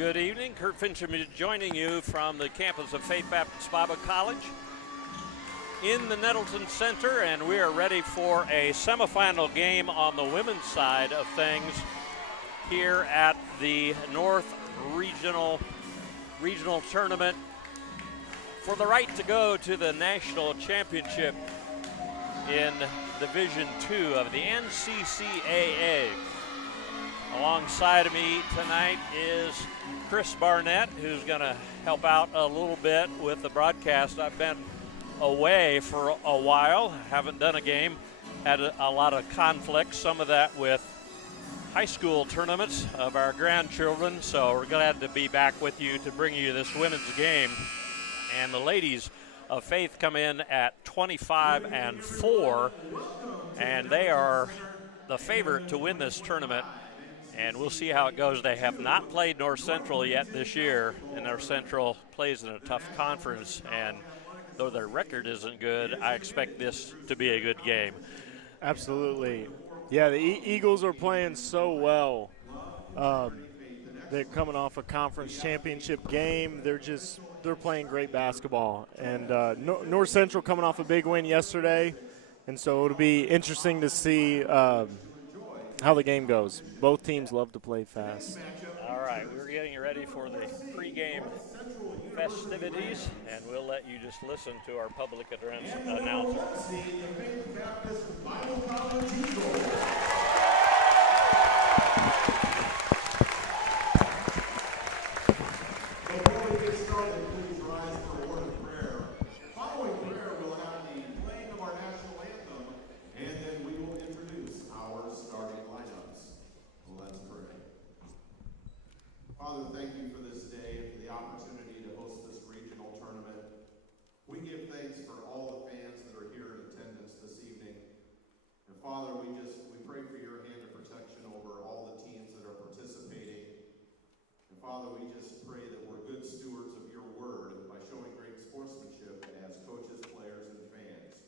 Good evening. Kurt Fincham is joining you from the campus of Faith Baptist Bible College in the Nettleton Center, and we are ready for a semifinal game on the women's side of things here at the North Regional Tournament for the right to go to the national championship in Division II of the NCCAA. Alongside of me tonight is Chris Barnett, who's going to help out a little bit with the broadcast. I've been away for a while, haven't done a game, had a lot of conflicts, some of that with high school tournaments of our grandchildren, so we're glad to be back with you to bring you this women's game. And the ladies of Faith come in at 25-4, and they are the favorite to win this tournament. And we'll see how it goes. They have not played North Central yet this year, and North Central plays in a tough conference. And though their record isn't good, I expect this to be a good game. Absolutely. Yeah, the Eagles are playing so well. They're coming off a conference championship game. They're playing great basketball. And North Central coming off a big win yesterday. And so it'll be interesting to see how the game goes. Both teams love to play fast. All right, we're getting ready for the pregame festivities, and we'll let you just listen to our public address announcer. Before we get started, please rise for a word of prayer. Following prayer, we'll have the playing of our national anthem, and then we will introduce our starting lineups. Let's pray. Father, thank you for this day and for the opportunity to host this regional tournament. We give thanks for all the fans that are here in attendance this evening. And Father, we pray for your hand of protection over all the teams that are participating. And Father, we just pray that we're good stewards of your word by showing great sportsmanship as coaches, players, and fans.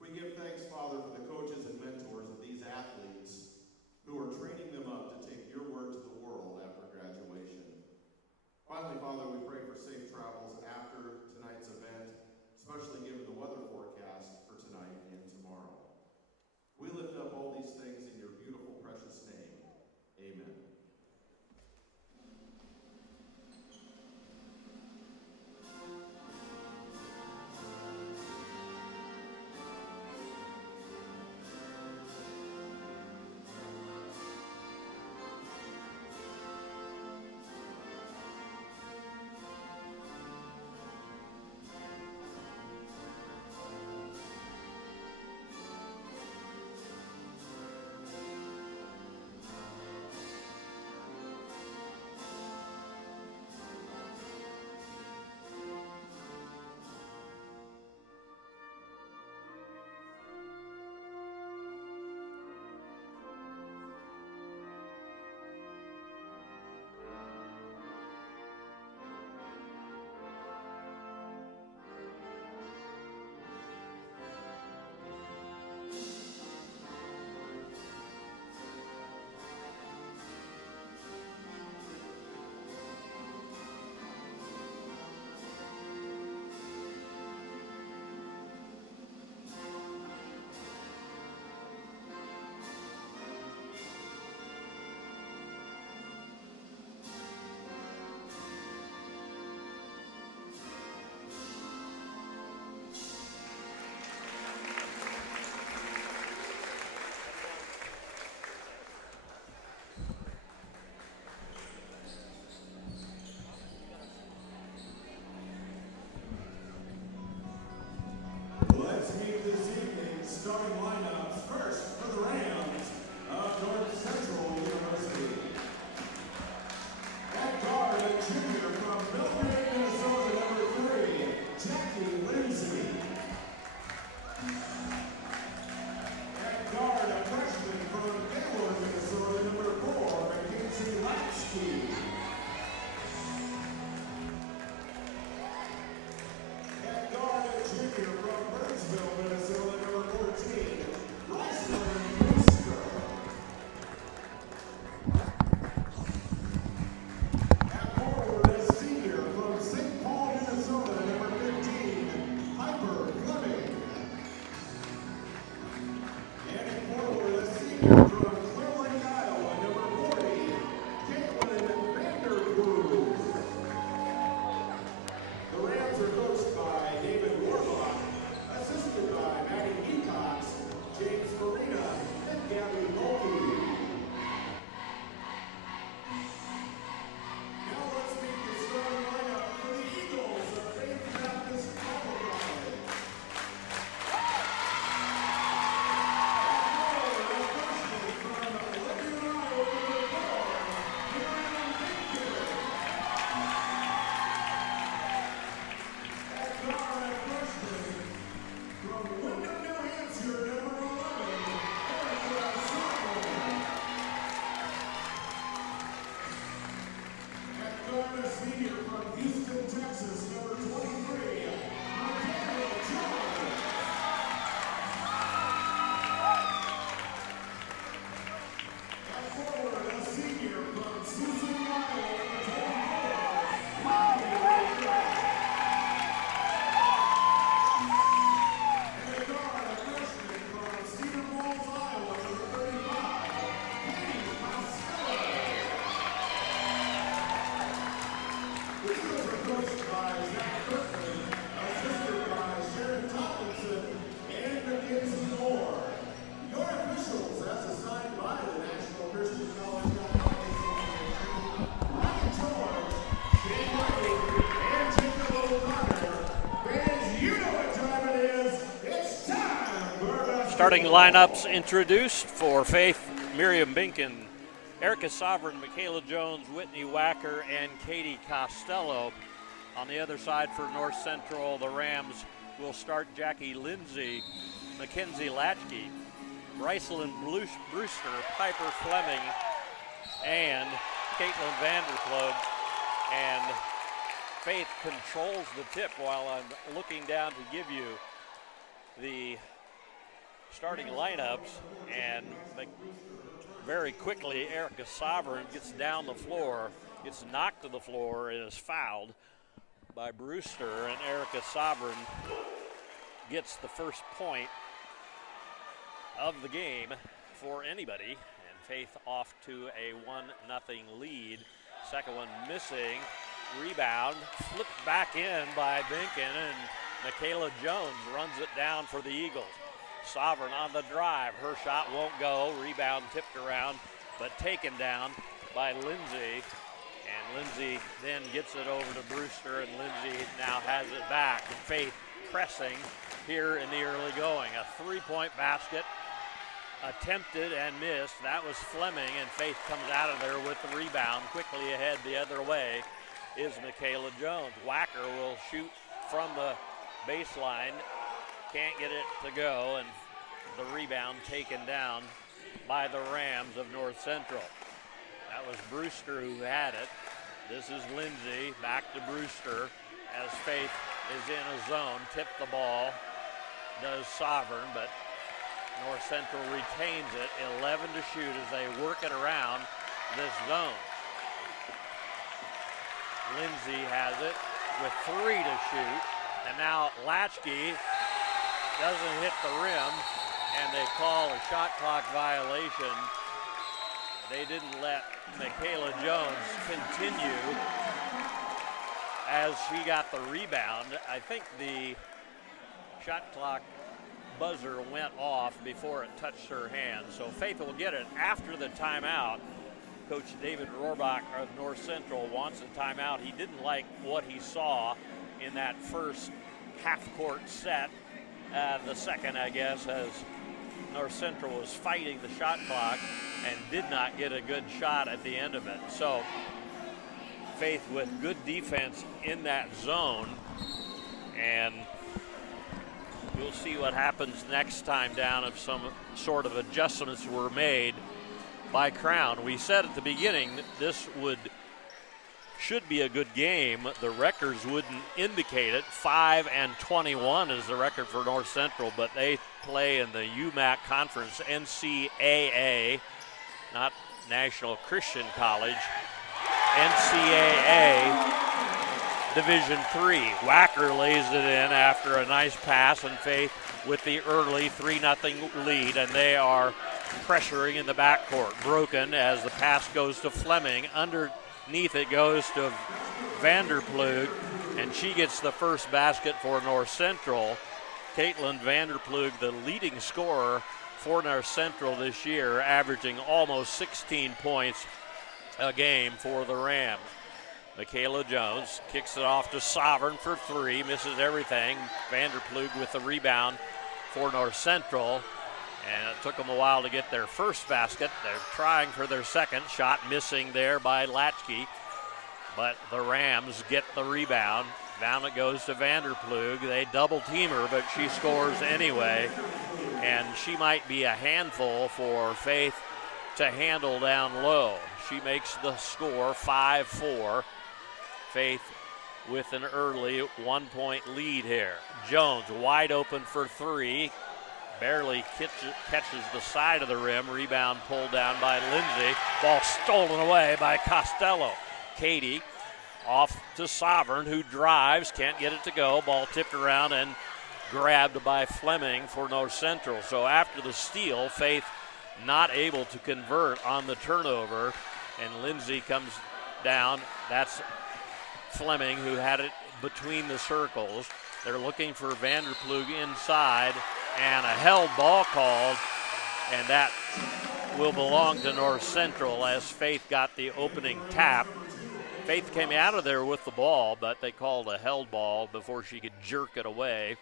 We give thanks, Father, for the coaches and mentors of these athletes who are training them up to take your word to the world after graduation. Finally, Father, we pray for safe travels after tonight's event, especially given the weather forecast for tonight and tomorrow. We lift up all these things in your beautiful, precious name. Amen. Starting lineups introduced for Faith: Miriam Binkin, Erica Sovereign, Michaela Jones, Whitney Wacker, and Katie Costello. On the other side for North Central, the Rams will start Jackie Lindsay, Mackenzie Latchkey, Brycelyn Brewster, Piper Fleming, and Caitlin Vanderklood. And Faith controls the tip while I'm looking down to give you the starting lineups, and very quickly Erica Sovereign gets down the floor, gets knocked to the floor, and is fouled by Brewster, and Erica Sovereign gets the first point of the game for anybody, and Faith off to a 1-0 lead. Second one missing, rebound, flipped back in by Binkin, and Michaela Jones runs it down for the Eagles. Sovereign on the drive, her shot won't go, rebound tipped around, but taken down by Lindsay. And Lindsay then gets it over to Brewster, and Lindsay now has it back. Faith pressing here in the early going. A three-point basket attempted and missed. That was Fleming, and Faith comes out of there with the rebound. Quickly ahead the other way is Michaela Jones. Wacker will shoot from the baseline. Can't get it to go, and the rebound taken down by the Rams of North Central. That was Brewster who had it. This is Lindsay, back to Brewster as Faith is in a zone. Tipped the ball, does Sovereign, but North Central retains it. 11 to shoot as they work it around this zone. Lindsay has it with 3 to shoot, and now Latchkey doesn't hit the rim, and they call a shot clock violation. They didn't let Michaela Jones continue as she got the rebound. I think the shot clock buzzer went off before it touched her hand. So Faith will get it after the timeout. Coach David Rohrbach of North Central wants a timeout. He didn't like what he saw in that first half-court set. The second, I guess, as North Central was fighting the shot clock and did not get a good shot at the end of it. So Faith with good defense in that zone, and we'll see what happens next time down if some sort of adjustments were made by Crown. We said at the beginning that this should be a good game. The records wouldn't indicate it. 5-21 is the record for North Central, but they play in the UMAC Conference, NCAA, not National Christian College, NCAA Division III. Wacker lays it in after a nice pass, and Faith with the early 3-0 lead, and they are pressuring in the backcourt. Broken as the pass goes to Fleming. Underneath it goes to Vanderplug, and she gets the first basket for North Central. Caitlin Vanderplug, the leading scorer for North Central this year, averaging almost 16 points a game for the Rams. Michaela Jones kicks it off to Sovereign for three, misses everything. Vanderplug with the rebound for North Central, and it took them a while to get their first basket. They're trying for their second shot, missing there by Latchkey, but the Rams get the rebound. Down it goes to Vanderplug. They double team her, but she scores anyway, and she might be a handful for Faith to handle down low. She makes the score 5-4. Faith with an early 1-point lead here. Jones wide open for three. Barely catches the side of the rim. Rebound pulled down by Lindsay. Ball stolen away by Costello. Katie off to Sovereign, who drives, can't get it to go. Ball tipped around and grabbed by Fleming for North Central. So after the steal, Faith not able to convert on the turnover, and Lindsay comes down. That's Fleming, who had it between the circles. They're looking for Vanderplug inside, and a held ball called, and that will belong to North Central as Faith got the opening tap. Faith came out of there with the ball, but they called a held ball before she could jerk it away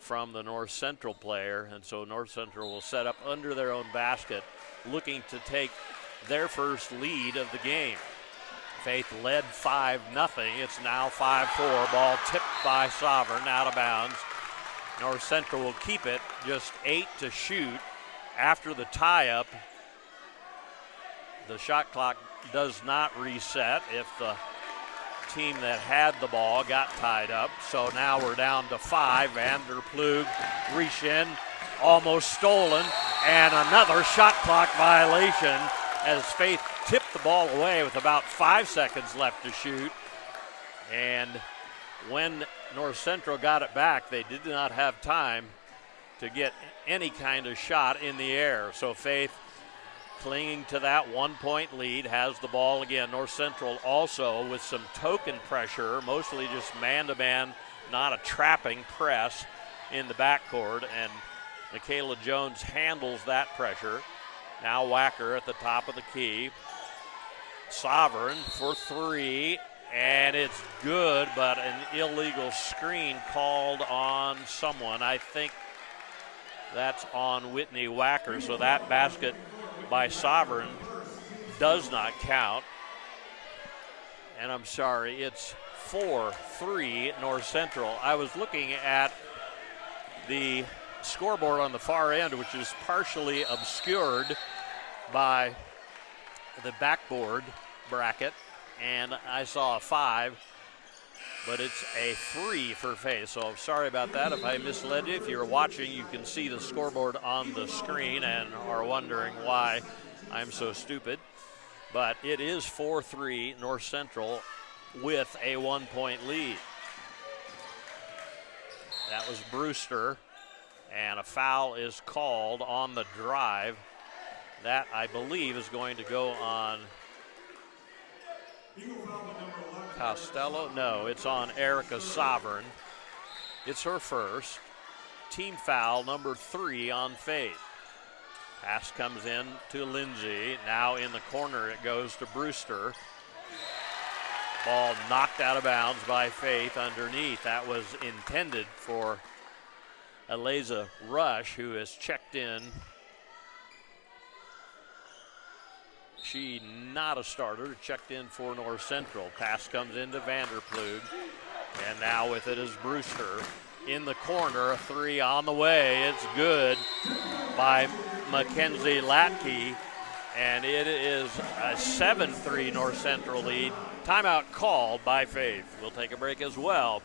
from the North Central player, and so North Central will set up under their own basket, looking to take their first lead of the game. Faith led 5-0. It's now 5-4. Ball tipped by Sovereign, out of bounds. North Central will keep it, just 8 to shoot. After the tie-up, the shot clock does not reset if the team that had the ball got tied up. So now we're down to 5. Vanderplug reach in, almost stolen, and another shot clock violation as Faith tipped the ball away with about 5 seconds left to shoot. And when North Central got it back, they did not have time to get any kind of shot in the air. So Faith, clinging to that 1-point lead, has the ball again. North Central also with some token pressure, mostly just man-to-man, not a trapping press in the backcourt, and Michaela Jones handles that pressure. Now Wacker at the top of the key. Sovereign for three, and it's good, but an illegal screen called on someone. I think that's on Whitney Wacker, so that basket by Sovereign does not count. And I'm sorry, it's 4-3 North Central. I was looking at the scoreboard on the far end, which is partially obscured by the backboard bracket, and I saw a 5, but it's a 3 for Faith. So sorry about that if I misled you. If you're watching, you can see the scoreboard on the screen and are wondering why I'm so stupid. But it is 4-3 North Central with a 1-point lead. That was Brewster, and a foul is called on the drive. That, I believe, is going to go on Costello. No, it's on Erica Sovereign. It's her first. Team foul number 3 on Faith. Pass comes in to Lindsay. Now in the corner it goes to Brewster. Ball knocked out of bounds by Faith underneath. That was intended for Eliza Rush, who has checked in. She not a starter, checked in for North Central. Pass comes into Vanderplug, and now with it is Brewster. In the corner, a 3 on the way. It's good by Mackenzie Latke, and it is a 7-3 North Central lead. Timeout called by Faith. We'll take a break as well.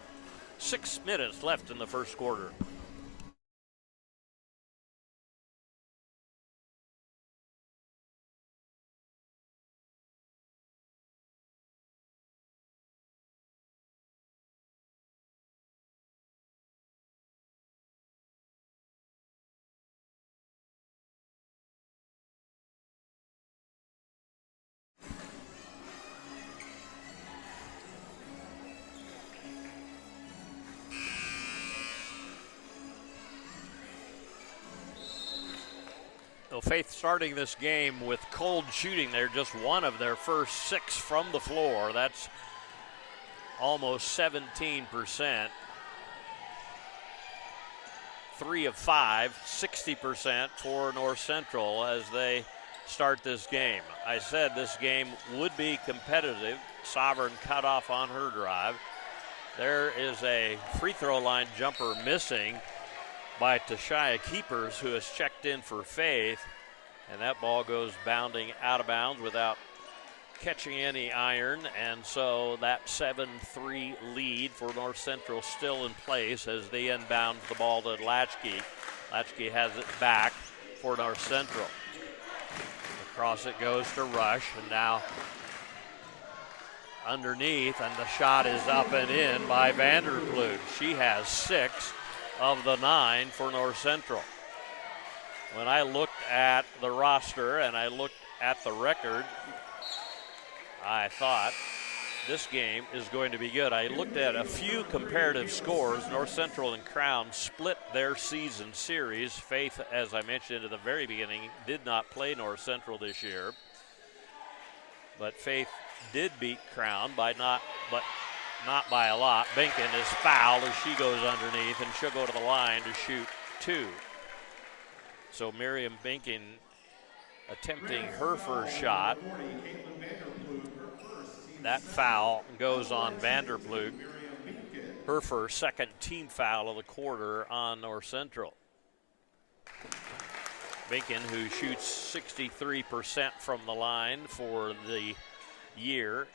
6 minutes left in the first quarter. So Faith starting this game with cold shooting. They're just one of their first 6 from the floor. That's almost 17%. 3 of 5, 60% for North Central as they start this game. I said this game would be competitive. Sovereign cut off on her drive. There is a free throw line jumper missing by Tashia Keepers, who has checked in for Faith, and that ball goes bounding out of bounds without catching any iron, and so that 7-3 lead for North Central still in place as they inbound the ball to Latchkey. Latchkey has it back for North Central. Across it goes to Rush, and now underneath, and the shot is up and in by Vanderploeg. She has 6 of the 9 for North Central. When I looked at the roster and I looked at the record, I thought this game is going to be good. I looked at a few comparative scores. North Central and Crown split their season series. Faith, as I mentioned at the very beginning, did not play North Central this year. But Faith did beat Crown by not by a lot. Binkin is fouled as she goes underneath, and she'll go to the line to shoot 2. So Miriam Binkin attempting her first shot. That foul goes on Vanderploeg. Her first, second team foul of the quarter on North Central. Binkin, who shoots 63% from the line for the year,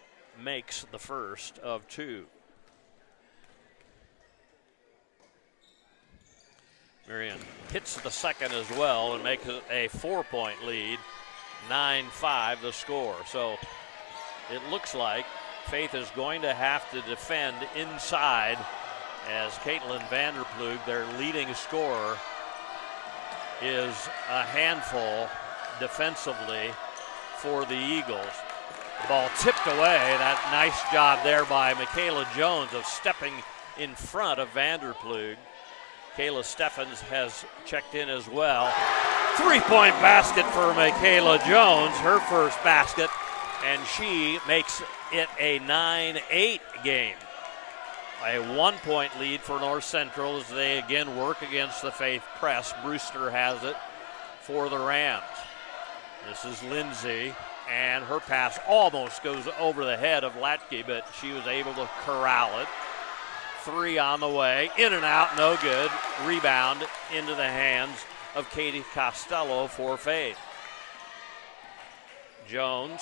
makes the first of 2. Marion hits the second as well and makes it a 4-point lead, 9-5 the score. So it looks like Faith is going to have to defend inside as Caitlin Vanderploeg, their leading scorer, is a handful defensively for the Eagles. The ball tipped away. That nice job there by Michaela Jones of stepping in front of Vanderploeg. Kayla Steffens has checked in as well. 3-point basket for Michaela Jones, her first basket, and she makes it a 9-8 game. A 1-point lead for North Central as they again work against the Faith press. Brewster has it for the Rams. This is Lindsay, and her pass almost goes over the head of Latke, but she was able to corral it. 3 on the way, in and out, no good. Rebound into the hands of Katie Costello for Faith. Jones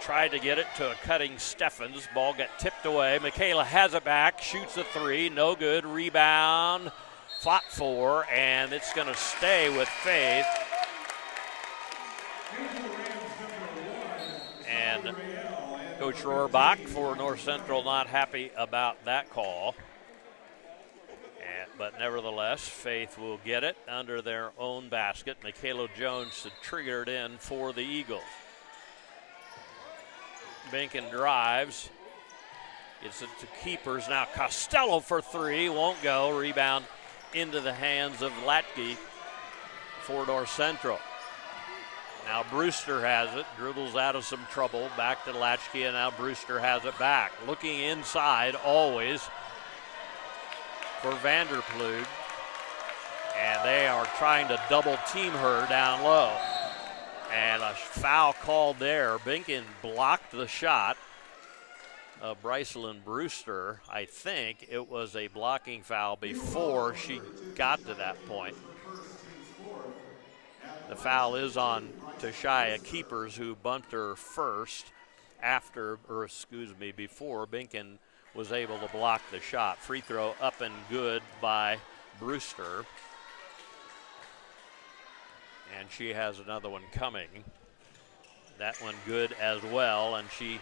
tried to get it to a cutting Steffens. Ball got tipped away. Michaela has it back, shoots a 3, no good. Rebound, fought for, and it's going to stay with Faith. And Coach Rohrbach for North Central not happy about that call. But nevertheless, Faith will get it under their own basket. Michaela Jones to trigger it in for the Eagles. Binkin drives, gets it to Keepers. Now Costello for 3, won't go. Rebound into the hands of Latke for North Central. Now Brewster has it, dribbles out of some trouble, back to Latchkey, and now Brewster has it back. Looking inside always for Vanderploeg, and they are trying to double team her down low. And a foul called there. Binkin blocked the shot of Brycelyn Brewster. I think it was a blocking foul before she got to that point. The foul is on Tashia Keepers, who bumped her first before Binkin was able to block the shot. Free throw up and good by Brewster. And she has another one coming. That one good as well, and she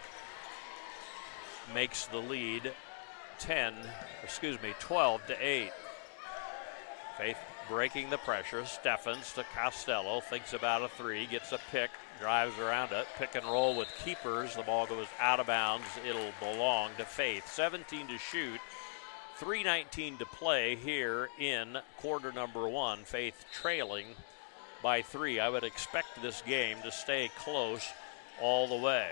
makes the lead 12-8. Faith breaking the pressure. Steffens to Costello, thinks about a 3, gets a pick, drives around it, pick and roll with Keepers. The ball goes out of bounds. It'll belong to Faith. 17 to shoot, 3:19 to play here in quarter number 1. Faith trailing by 3. I would expect this game to stay close all the way.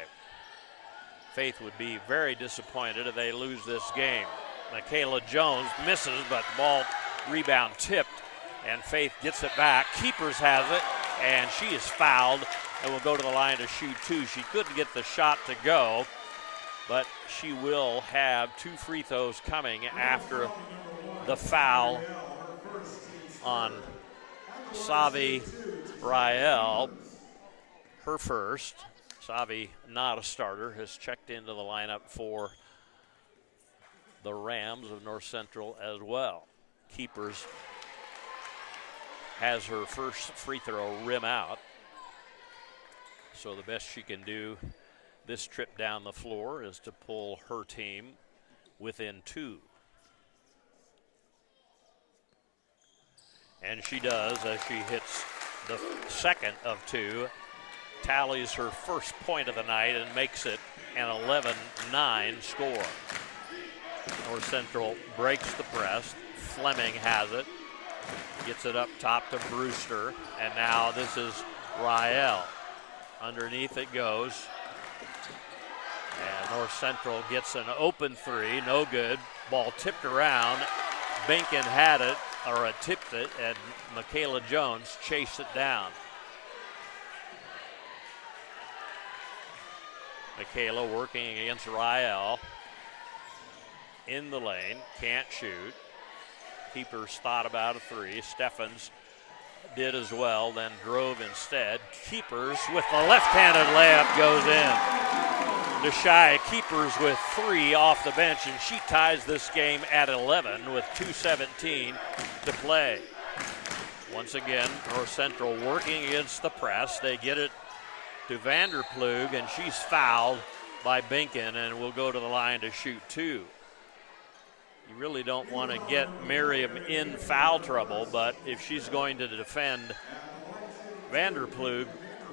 Faith would be very disappointed if they lose this game. Michaela Jones misses, but the ball rebound tipped, and Faith gets it back. Keepers has it, and she is fouled and will go to the line to shoot 2. She couldn't get the shot to go, but she will have 2 free throws coming after the foul on Savi Rael, her first. Savi, not a starter, has checked into the lineup for the Rams of North Central as well. Keepers has her first free throw rim out. So the best she can do this trip down the floor is to pull her team within 2. And she does as she hits the second of 2, tallies her first point of the night and makes it an 11-9 score. North Central breaks the press. Fleming has it, gets it up top to Brewster, and now this is Rael. Underneath it goes, and North Central gets an open 3, no good. Ball tipped around. Binkin had it, or tipped it, and Michaela Jones chased it down. Michaela working against Rael in the lane, can't shoot. Keepers thought about a 3. Steffens did as well, then drove instead. Keepers with the left-handed layup goes in. Deshaia Keepers with 3 off the bench, and she ties this game at 11 with 2:17 to play. Once again, North Central working against the press. They get it to Vanderplug, and she's fouled by Binkin and will go to the line to shoot 2. You really don't want to get Miriam in foul trouble, but if she's going to defend Vanderplug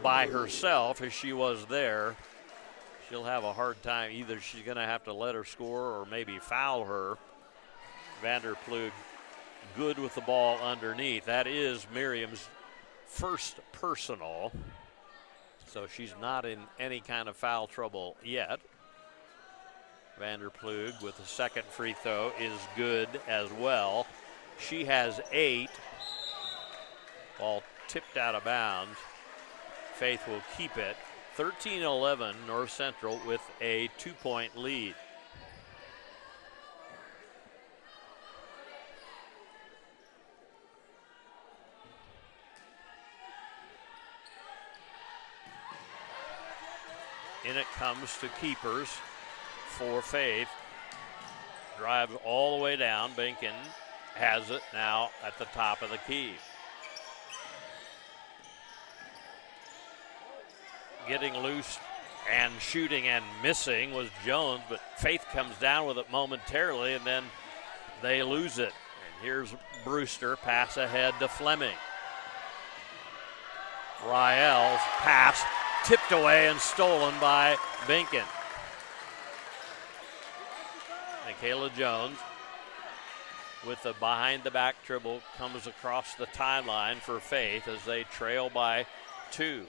by herself, as she was there, she'll have a hard time. Either she's going to have to let her score or maybe foul her. Vanderplug good with the ball underneath. That is Miriam's first personal, so she's not in any kind of foul trouble yet. Vanderplug with the second free throw is good as well. She has 8. Ball tipped out of bounds. Faith will keep it. 13-11, North Central with a 2-point lead. In it comes to Keepers for Faith. Drives all the way down. Binkin has it now at the top of the key. Getting loose and shooting and missing was Jones, but Faith comes down with it momentarily, and then they lose it. And here's Brewster, pass ahead to Fleming. Rael's pass tipped away and stolen by Binkin. Michaela Jones with the behind-the-back dribble comes across the timeline for Faith as they trail by 2.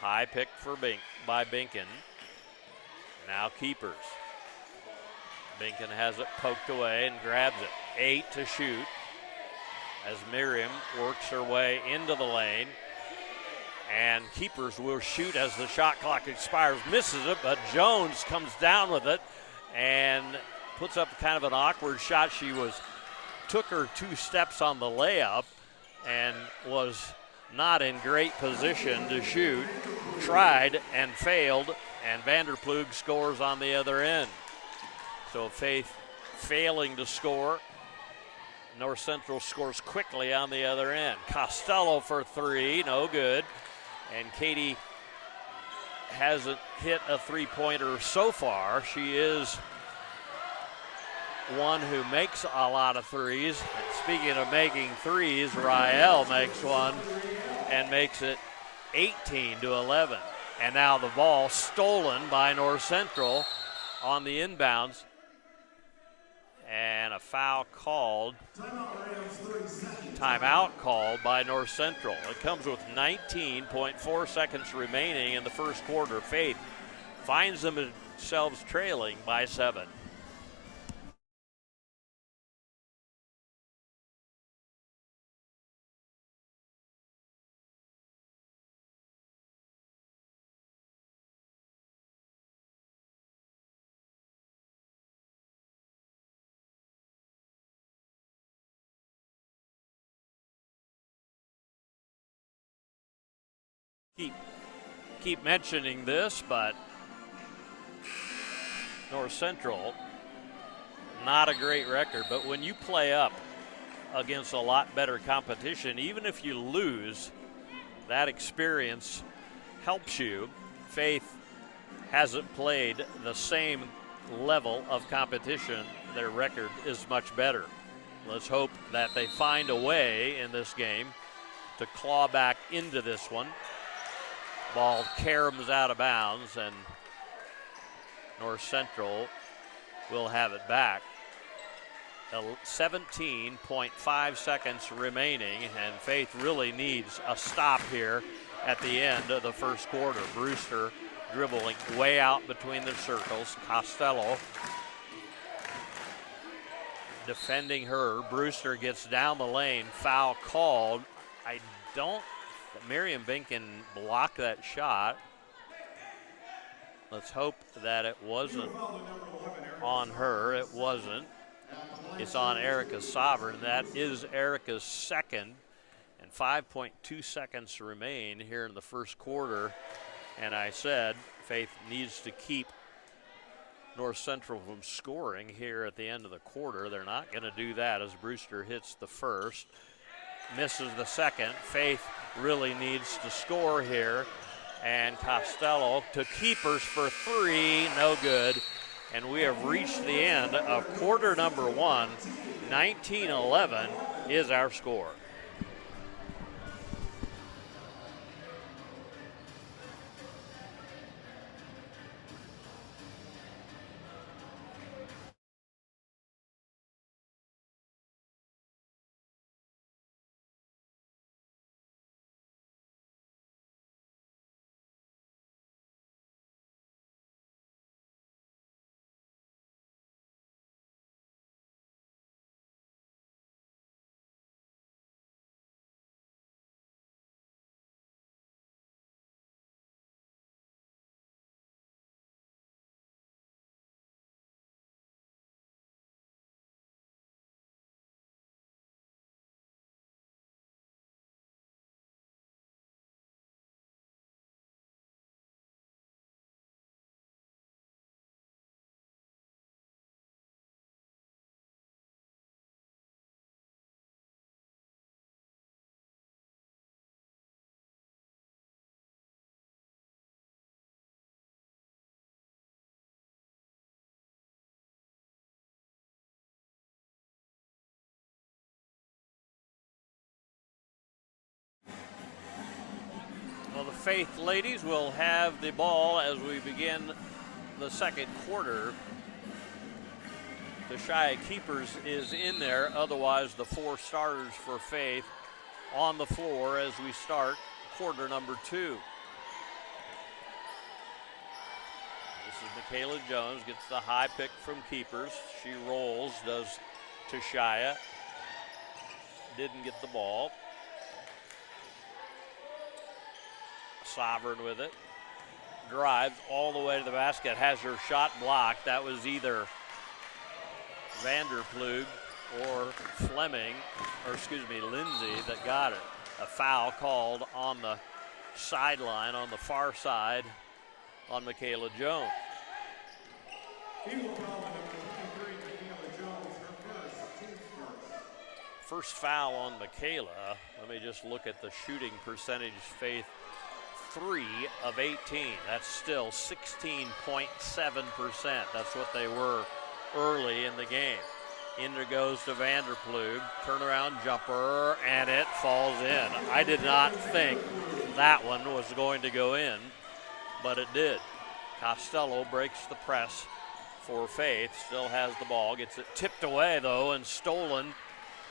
High pick for by Binkin. Now Keepers. Binkin has it poked away and grabs it. 8 to shoot as Miriam works her way into the lane. And Keepers will shoot as the shot clock expires. Misses it, but Jones comes down with it and puts up kind of an awkward shot. She took her 2 steps on the layup and was not in great position to shoot. Tried and failed, and Vanderplug scores on the other end. So Faith failing to score. North Central scores quickly on the other end. Costello for 3, no good. And Katie hasn't hit a 3-pointer so far. She is one who makes a lot of threes. And speaking of making threes, Rael makes one and makes it 18-11. And now the ball stolen by North Central on the inbounds. and a foul called. Timeout called by North Central. It comes with 19.4 seconds remaining in the first quarter. Faith finds themselves trailing by 7. Keep mentioning this, but North Central, not a great record, but when you play up against a lot better competition, even if you lose, that experience helps you. Faith hasn't played the same level of competition. Their record is much better. Let's hope that they find a way in this game to claw back into this one. Ball caroms out of bounds, and North Central will have it back. 17.5 seconds remaining, and Faith really needs a stop here at the end of the first quarter. Brewster dribbling way out between the circles. Costello defending her. Brewster gets down the lane. Foul called. Miriam Binkin blocked that shot. Let's hope that it wasn't on her. It wasn't. It's on Erica Sovereign. That is Erica's second. And 5.2 seconds remain here in the first quarter. And I said Faith needs to keep North Central from scoring here at the end of the quarter. They're not going to do that as Brewster hits the first. Misses the second. Faith really needs to score here. And Costello to keepers for 3, no good. And we have reached the end of quarter number 1. 19-11 is our score. Well, the Faith ladies will have the ball as we begin the second quarter. The Shia Keepers is in there. Otherwise, the 4 starters for Faith on the floor as we start quarter number 2. This is Michaela Jones, gets the high pick from Keepers. She rolls, does to Shia. Didn't get the ball. Sovereign with it. Drives all the way to the basket, has her shot blocked. That was either Vanderplug or Fleming, or excuse me, Lindsay that got it. A foul called on the sideline on the far side on Michaela Jones. First foul on Michaela. Let me just look at the shooting percentage. Faith 3 of 18. That's still 16.7%. That's what they were early in the game. Inder goes to Vanderplug, turnaround jumper, and it falls in. I did not think that one was going to go in, but it did. Costello breaks the press for Faith. Still has the ball. Gets it tipped away, though, and stolen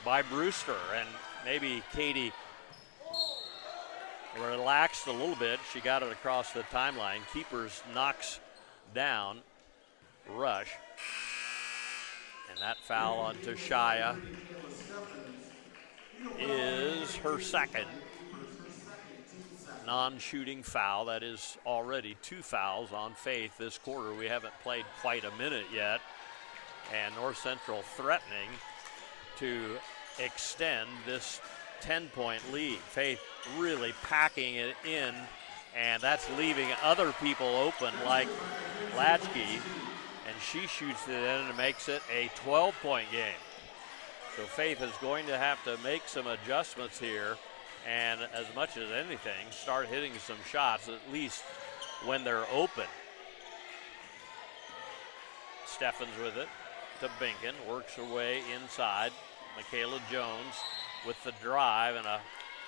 by Brewster. And maybe Katie relaxed a little bit. She got it across the timeline. Keepers knocks down Rush. And that foul onto Shia is her second non-shooting foul. That is already 2 fouls on Faith this quarter. We haven't played quite a minute yet. And North Central threatening to extend this 10-point lead. Faith really packing it in, and that's leaving other people open like Latchkey, and she shoots it in and makes it a 12-point game. So Faith is going to have to make some adjustments here, and as much as anything, start hitting some shots, at least when they're open. Steffens with it to Binken, works her way inside. Michaela Jones with the drive, and a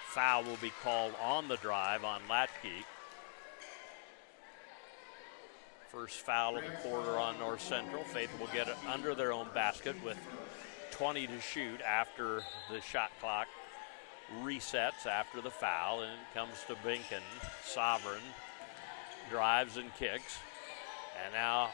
foul will be called on the drive on Latchkey. First foul of the quarter on North Central. Faith will get it under their own basket with 20 to shoot after the shot clock resets after the foul, and it comes to Binken. Sovereign drives and kicks, and now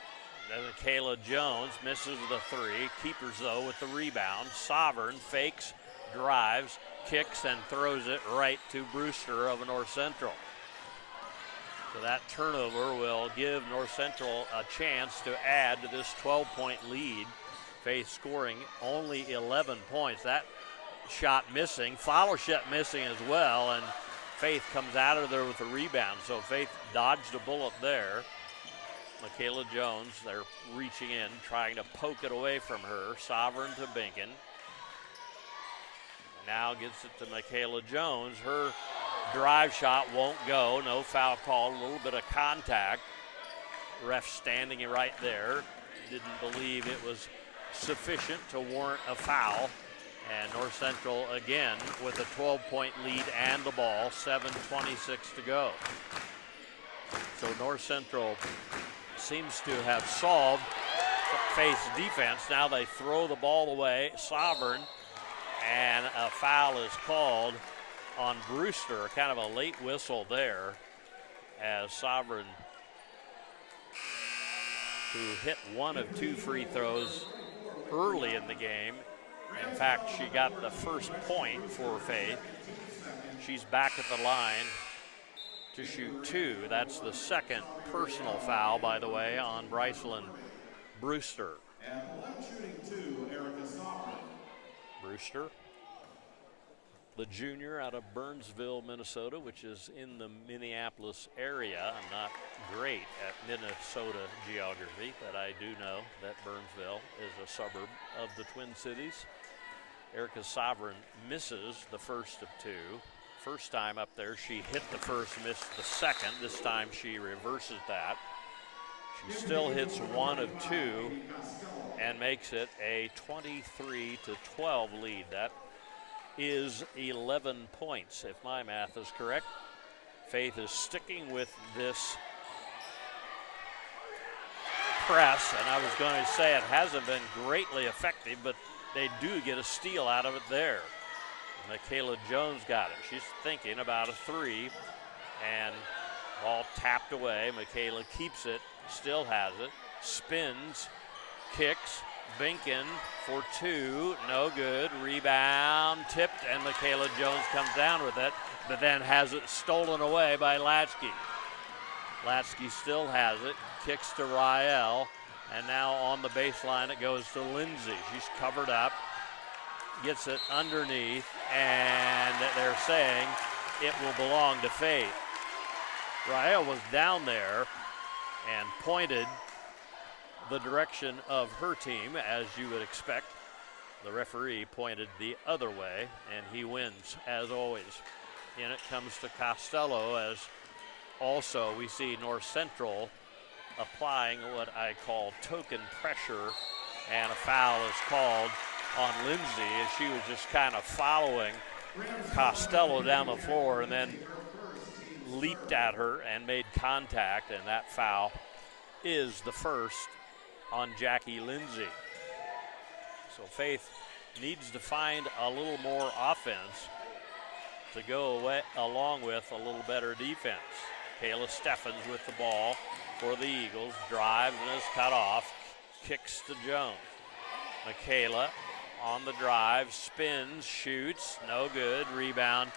Michaela Jones misses the 3. Keepers, though, with the rebound. Sovereign fakes, drives, kicks, and throws it right to Brewster of North Central. So that turnover will give North Central a chance to add to this 12-point lead. Faith scoring only 11 points. That shot missing. Fowlership missing as well, and Faith comes out of there with a rebound. So Faith dodged a bullet there. Michaela Jones, they're reaching in, trying to poke it away from her. Sovereign to Binken. Now gets it to Michaela Jones. Her drive shot won't go. No foul called. A little bit of contact. Ref standing right there. Didn't believe it was sufficient to warrant a foul. And North Central again with a 12-point lead and the ball. 7:26 to go. So North Central seems to have solved Faith's defense. Now they throw the ball away. Sovereign, and a foul is called on Brewster. Kind of a late whistle there, as Sovereign, who hit 1 of 2 free throws early in the game. In fact, she got the first point for Faith. She's back at the line to shoot 2. That's the second personal foul, by the way, on Brycelyn Brewster. And left shooting 2, Erica Sovereign. Brewster, the junior out of Burnsville, Minnesota, which is in the Minneapolis area. I'm not great at Minnesota geography, but I do know that Burnsville is a suburb of the Twin Cities. Erica Sovereign misses the first of 2. First time up there, she hit the first, missed the second. This time she reverses that. She still hits 1 of 2 and makes it a 23-12 lead. That is 11 points, if my math is correct. Faith is sticking with this press, and I was going to say it hasn't been greatly effective, but they do get a steal out of it there. Michaela Jones got it. She's thinking about a 3, and ball tapped away. Michaela keeps it, still has it, spins, kicks. Binken for 2, no good. Rebound, tipped, and Michaela Jones comes down with it, but then has it stolen away by Latchkey. Latchkey still has it, kicks to Rael, and now on the baseline it goes to Lindsay. She's covered up, gets it underneath, and they're saying it will belong to Faith. Rael was down there and pointed the direction of her team, as you would expect. The referee pointed the other way, and he wins, as always. In it comes to Costello, as also we see North Central applying what I call token pressure, and a foul is called on Lindsay, as she was just kind of following Costello down the floor and then leaped at her and made contact, and that foul is the first on Jackie Lindsay. So Faith needs to find a little more offense to go away, along with a little better defense. Kayla Steffens with the ball for the Eagles, drives and is cut off, kicks to Jones. Michaela on the drive, spins, shoots, no good, rebound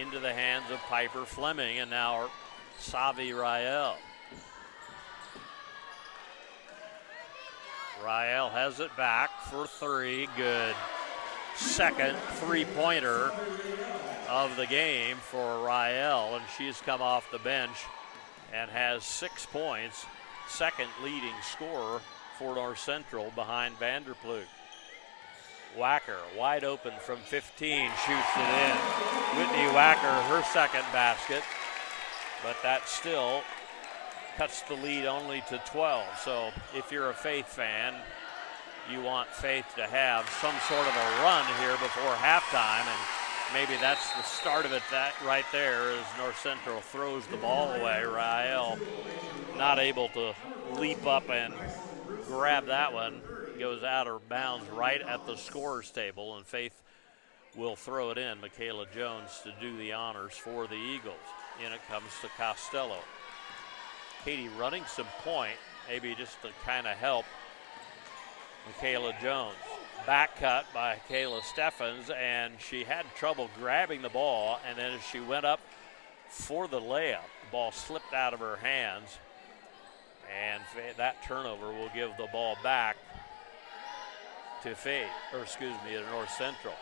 into the hands of Piper Fleming, and now Savi Rael. Rael has it back for three, good. Second three-pointer of the game for Rael, and she's come off the bench and has 6 points, second leading scorer for North Central behind Vanderploeg. Wacker wide open from 15, shoots it in. Whitney Wacker, her second basket, but that still cuts the lead only to 12. So if you're a Faith fan, you want Faith to have some sort of a run here before halftime, and maybe that's the start of it. That right there as North Central throws the ball away. Rael not able to leap up and grab that one. Goes out of bounds right at the scorer's table, and Faith will throw it in. Michaela Jones to do the honors for the Eagles. In it comes to Costello. Katie running some point, maybe just to kind of help Michaela Jones. Back cut by Kayla Steffens, and she had trouble grabbing the ball, and then as she went up for the layup, the ball slipped out of her hands, and that turnover will give the ball back to to North Central.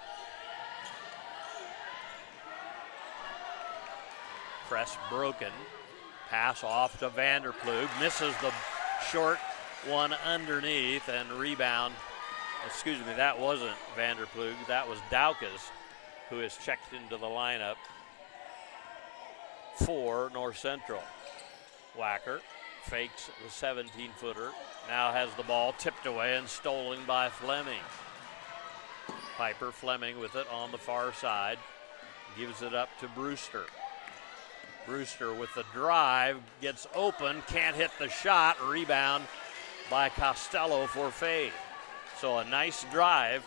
Press broken. Pass off to Vanderploeg. Misses the short one underneath, and rebound. That wasn't Vanderploeg. That was Daukas, who is checked into the lineup for North Central. Wacker fakes the 17-footer. Now has the ball tipped away and stolen by Fleming. Piper Fleming with it on the far side. Gives it up to Brewster. Brewster with the drive, gets open, can't hit the shot. Rebound by Costello for Faith. So a nice drive,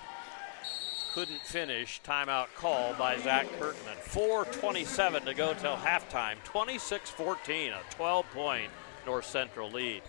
couldn't finish. Timeout call by Zach Kirkman. 4:27 to go till halftime. 26-14, a 12-point North Central lead.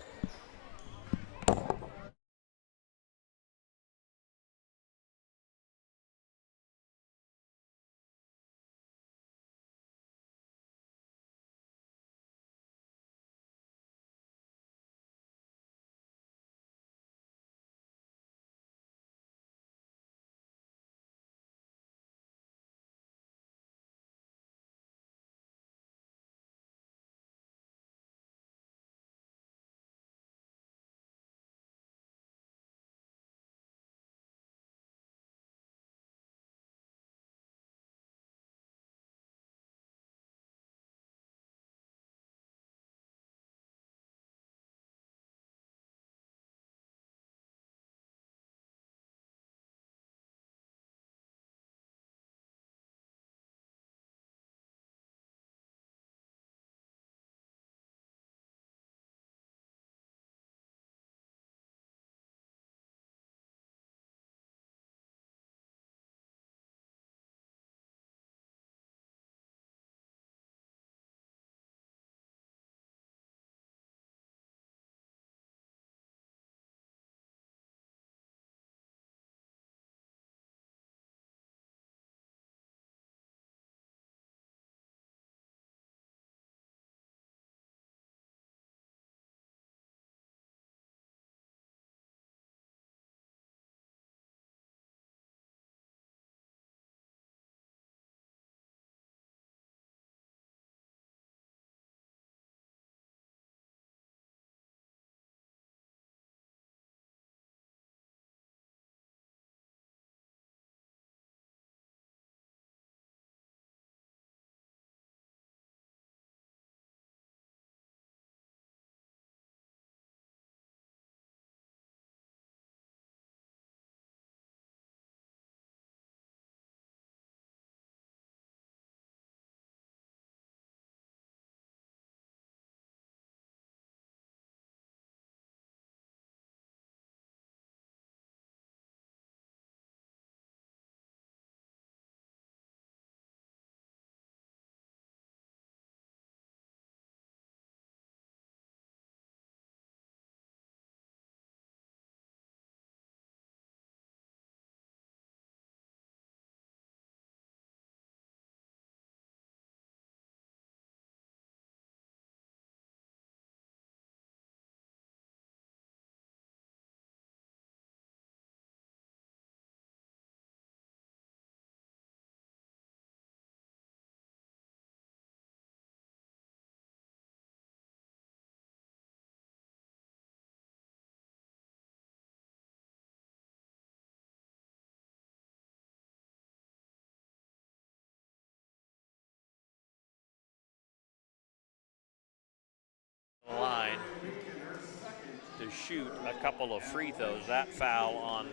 shoot a couple of free throws. That foul on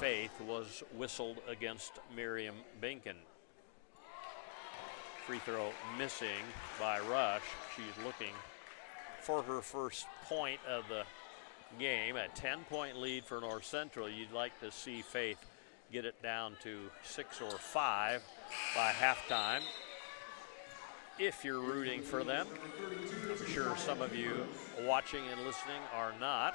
Faith was whistled against Miriam Binkin. Free throw missing by Rush. She's looking for her first point of the game. A 10-point lead for North Central. You'd like to see Faith get it down to 6 or 5 by halftime, if you're rooting for them. I'm sure some of you watching and listening are not.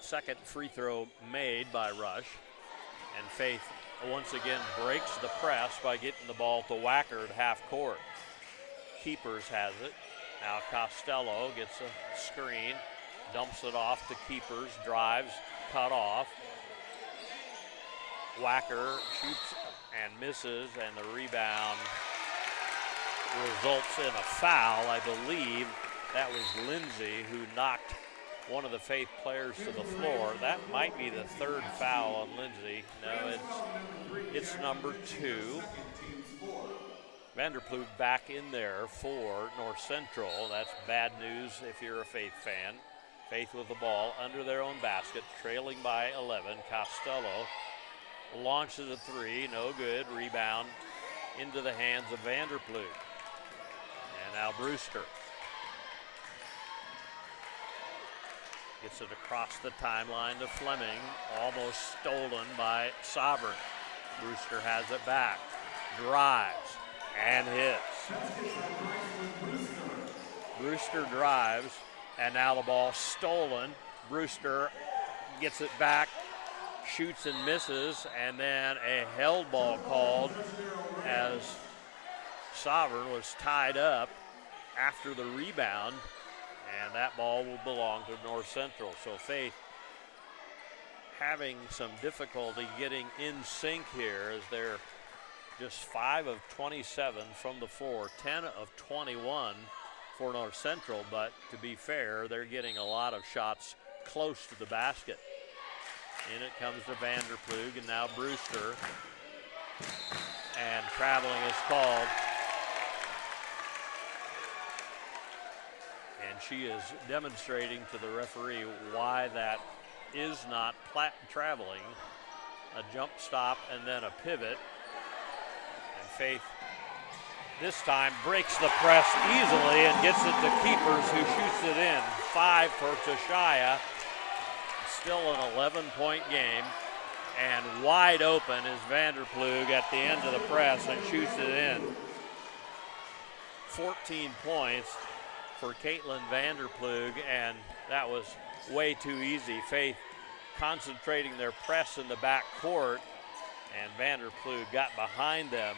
Second free throw made by Rush, and Faith once again breaks the press by getting the ball to Wacker at half court. Keepers has it. Now Costello gets a screen, dumps it off to Keepers, drives, cut off. Wacker shoots and misses, and the rebound results in a foul. I believe that was Lindsay who knocked one of the Faith players to the floor. That might be the third foul on Lindsay. No, it's number 2. Vanderploeg back in there for North Central. That's bad news if you're a Faith fan. Faith with the ball under their own basket, trailing by 11. Costello launches a 3, no good. Rebound into the hands of Vanderploeg. And now Brewster gets it across the timeline to Fleming, almost stolen by Sovereign. Brewster has it back, drives, and hits. Brewster drives, and now the ball stolen. Brewster gets it back, shoots and misses, and then a held ball called as Sovereign was tied up after the rebound, and that ball will belong to North Central. So Faith having some difficulty getting in sync here as they're just 5 of 27 from the floor, 10 of 21 for North Central, but to be fair, they're getting a lot of shots close to the basket. In it comes to Vanderploeg, and now Brewster, and traveling is called. And she is demonstrating to the referee why that is not traveling. A jump stop and then a pivot. And Faith this time breaks the press easily and gets it to Keepers, who shoots it in. 5 for Tashaya. Still an 11-point game. And wide open is Vanderploeg at the end of the press and shoots it in. 14 points for Caitlin Vanderploeg, and that was way too easy. Faith concentrating their press in the back court, and Vanderploeg got behind them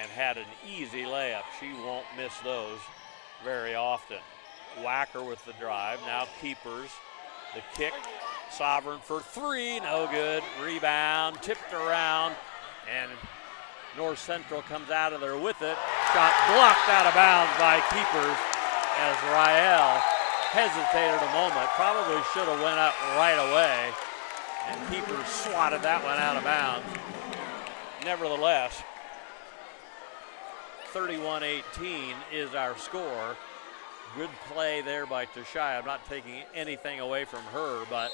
and had an easy layup. She won't miss those very often. Wacker with the drive, now Keepers. The kick, Sovereign for 3, no good. Rebound, tipped around, and North Central comes out of there with it. Shot blocked out of bounds by Keepers as Rael hesitated a moment. Probably should have went up right away, and Keepers swatted that one out of bounds. Nevertheless, 31-18 is our score. Good play there by Tashaya. I'm not taking anything away from her, but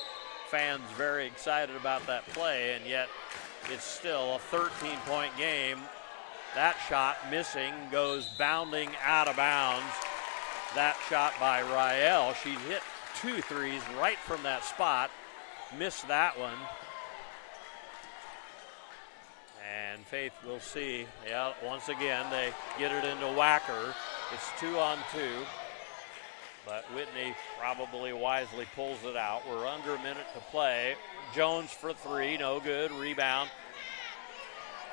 fans very excited about that play, and yet it's still a 13-point game. That shot missing, goes bounding out of bounds. That shot by Rael. She hit 2 threes right from that spot, missed that one. And Faith will see, yeah, once again, they get it into Wacker. It's 2-on-2. But Whitney probably wisely pulls it out. We're under a minute to play. Jones for 3, no good. Rebound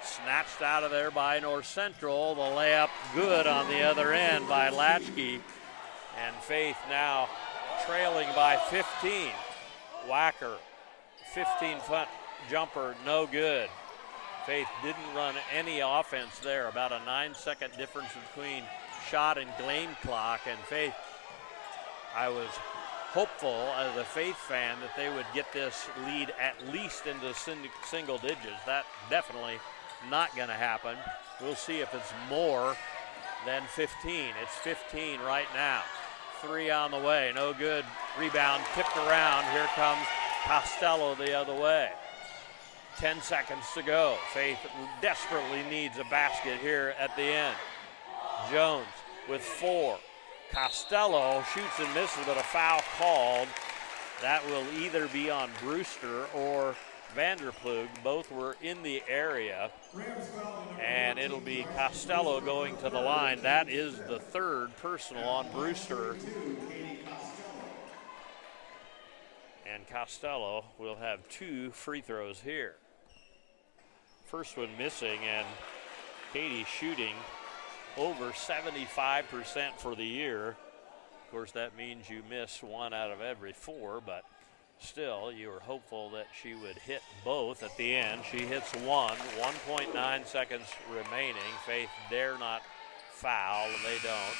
snatched out of there by North Central. The layup good on the other end by Latchkey. And Faith now trailing by 15. Wacker, 15-foot jumper, no good. Faith didn't run any offense there. About a 9-second difference between shot and game clock. And Faith, I was hopeful as a Faith fan that they would get this lead at least into single digits. That definitely not going to happen. We'll see if it's more than 15. It's 15 right now. Three on the way, no good. Rebound tipped around. Here comes Costello the other way. 10 seconds to go. Faith desperately needs a basket here at the end. Jones with 4. Costello shoots and misses, but a foul called. That will either be on Brewster or Vanderplug. Both were in the area, and it'll be Costello going to the line. That is the third personal on Brewster. And Costello will have 2 free throws here. First one missing, and Katie shooting over 75% for the year. Of course, that means you miss 1 out of every 4, but still, you were hopeful that she would hit both at the end. She hits 1, 1.9 seconds remaining. Faith dare not foul, and they don't.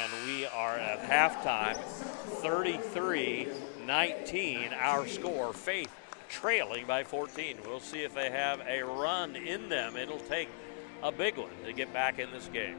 And we are at halftime, 33-19, our score. Faith trailing by 14. We'll see if they have a run in them. It'll take a big one to get back in this game.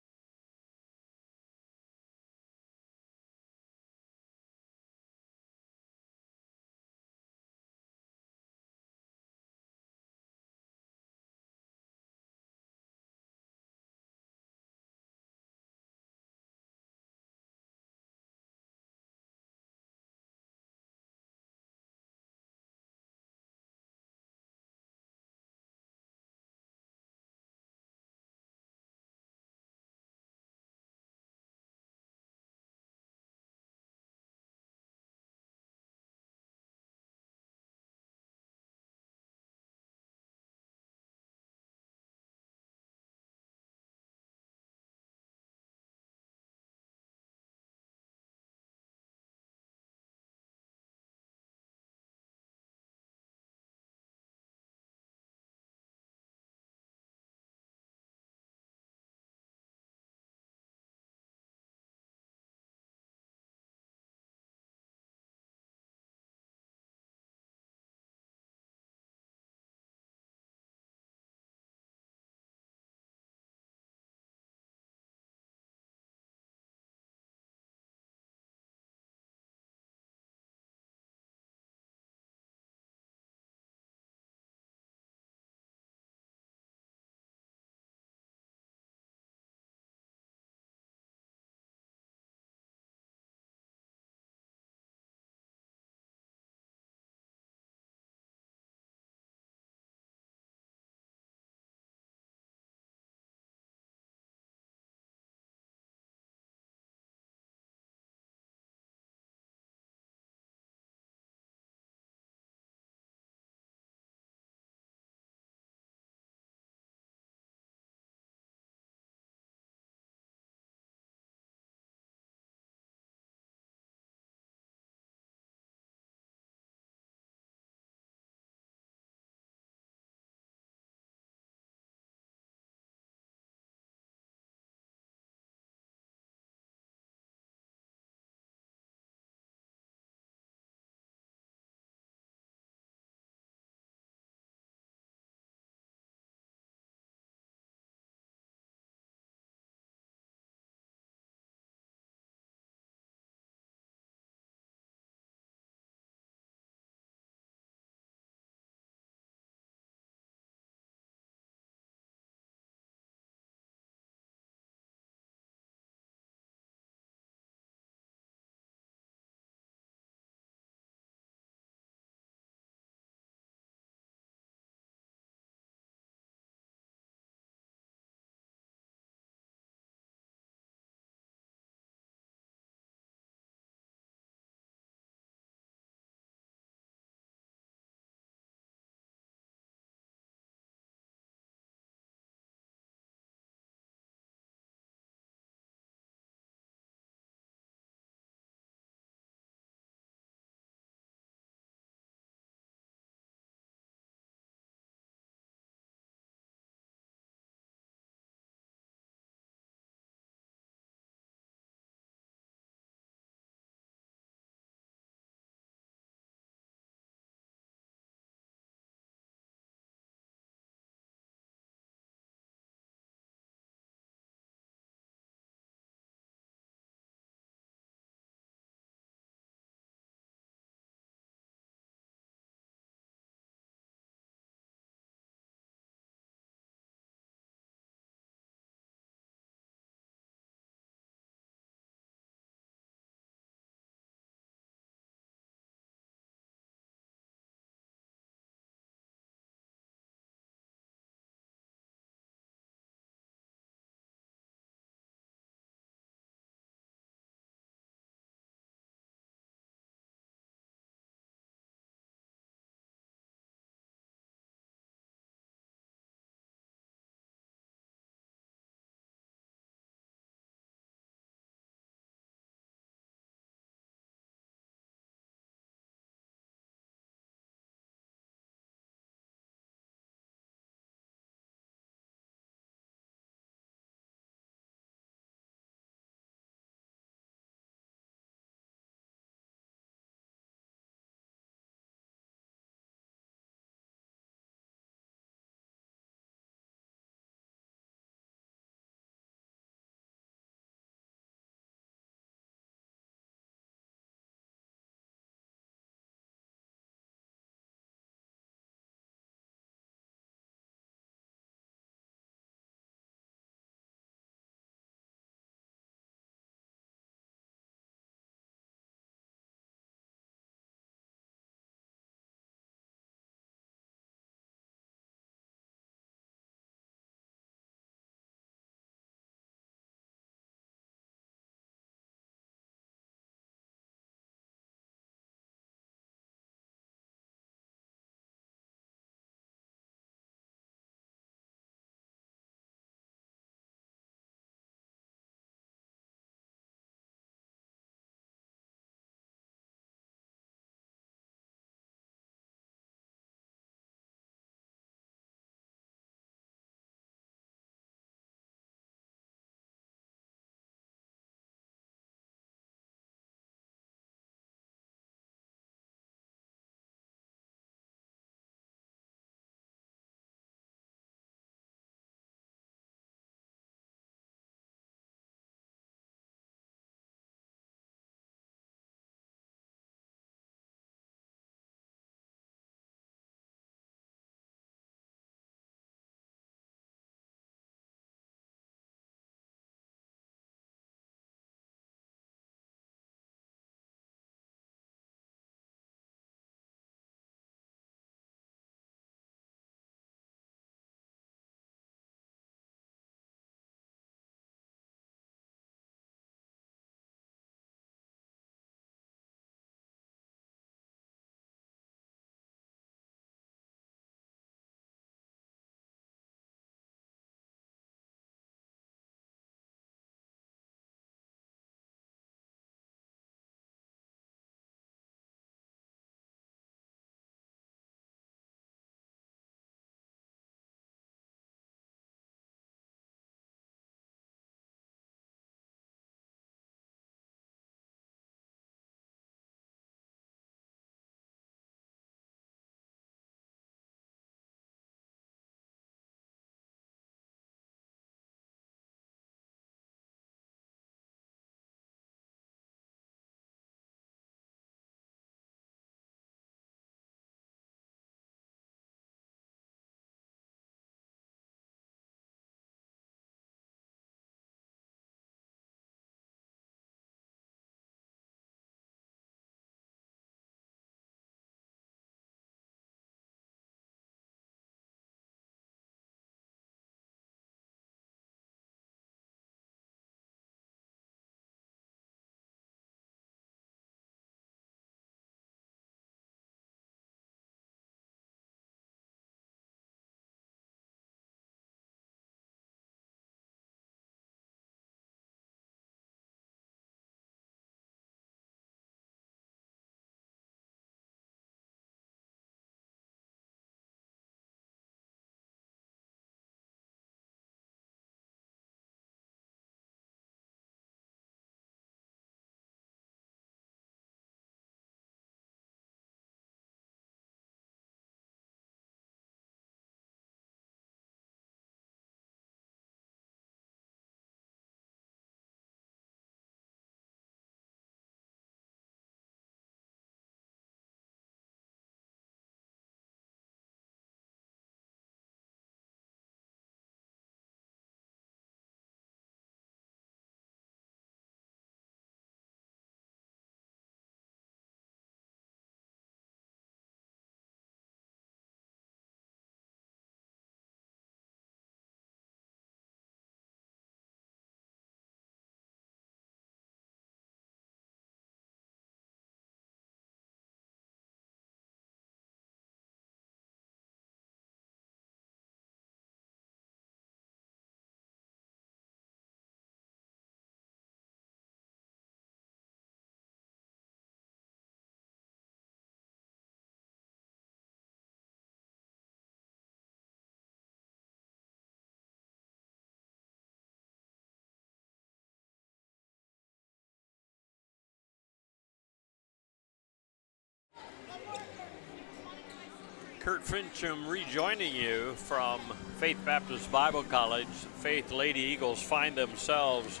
Kurt Fincham rejoining you from Faith Baptist Bible College. Faith Lady Eagles find themselves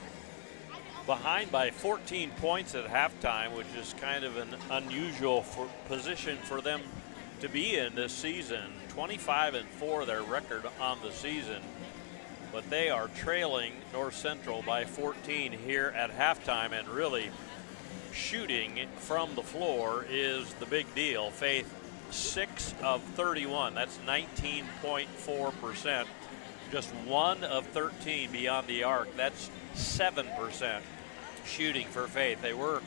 behind by 14 points at halftime, which is kind of an unusual position for them to be in this season. 25-4 their record on the season, but they are trailing North Central by 14 here at halftime, and really shooting from the floor is the big deal. Faith 6 of 31, that's 19.4%. Just 1 of 13 beyond the arc, that's 7% shooting for Faith. They were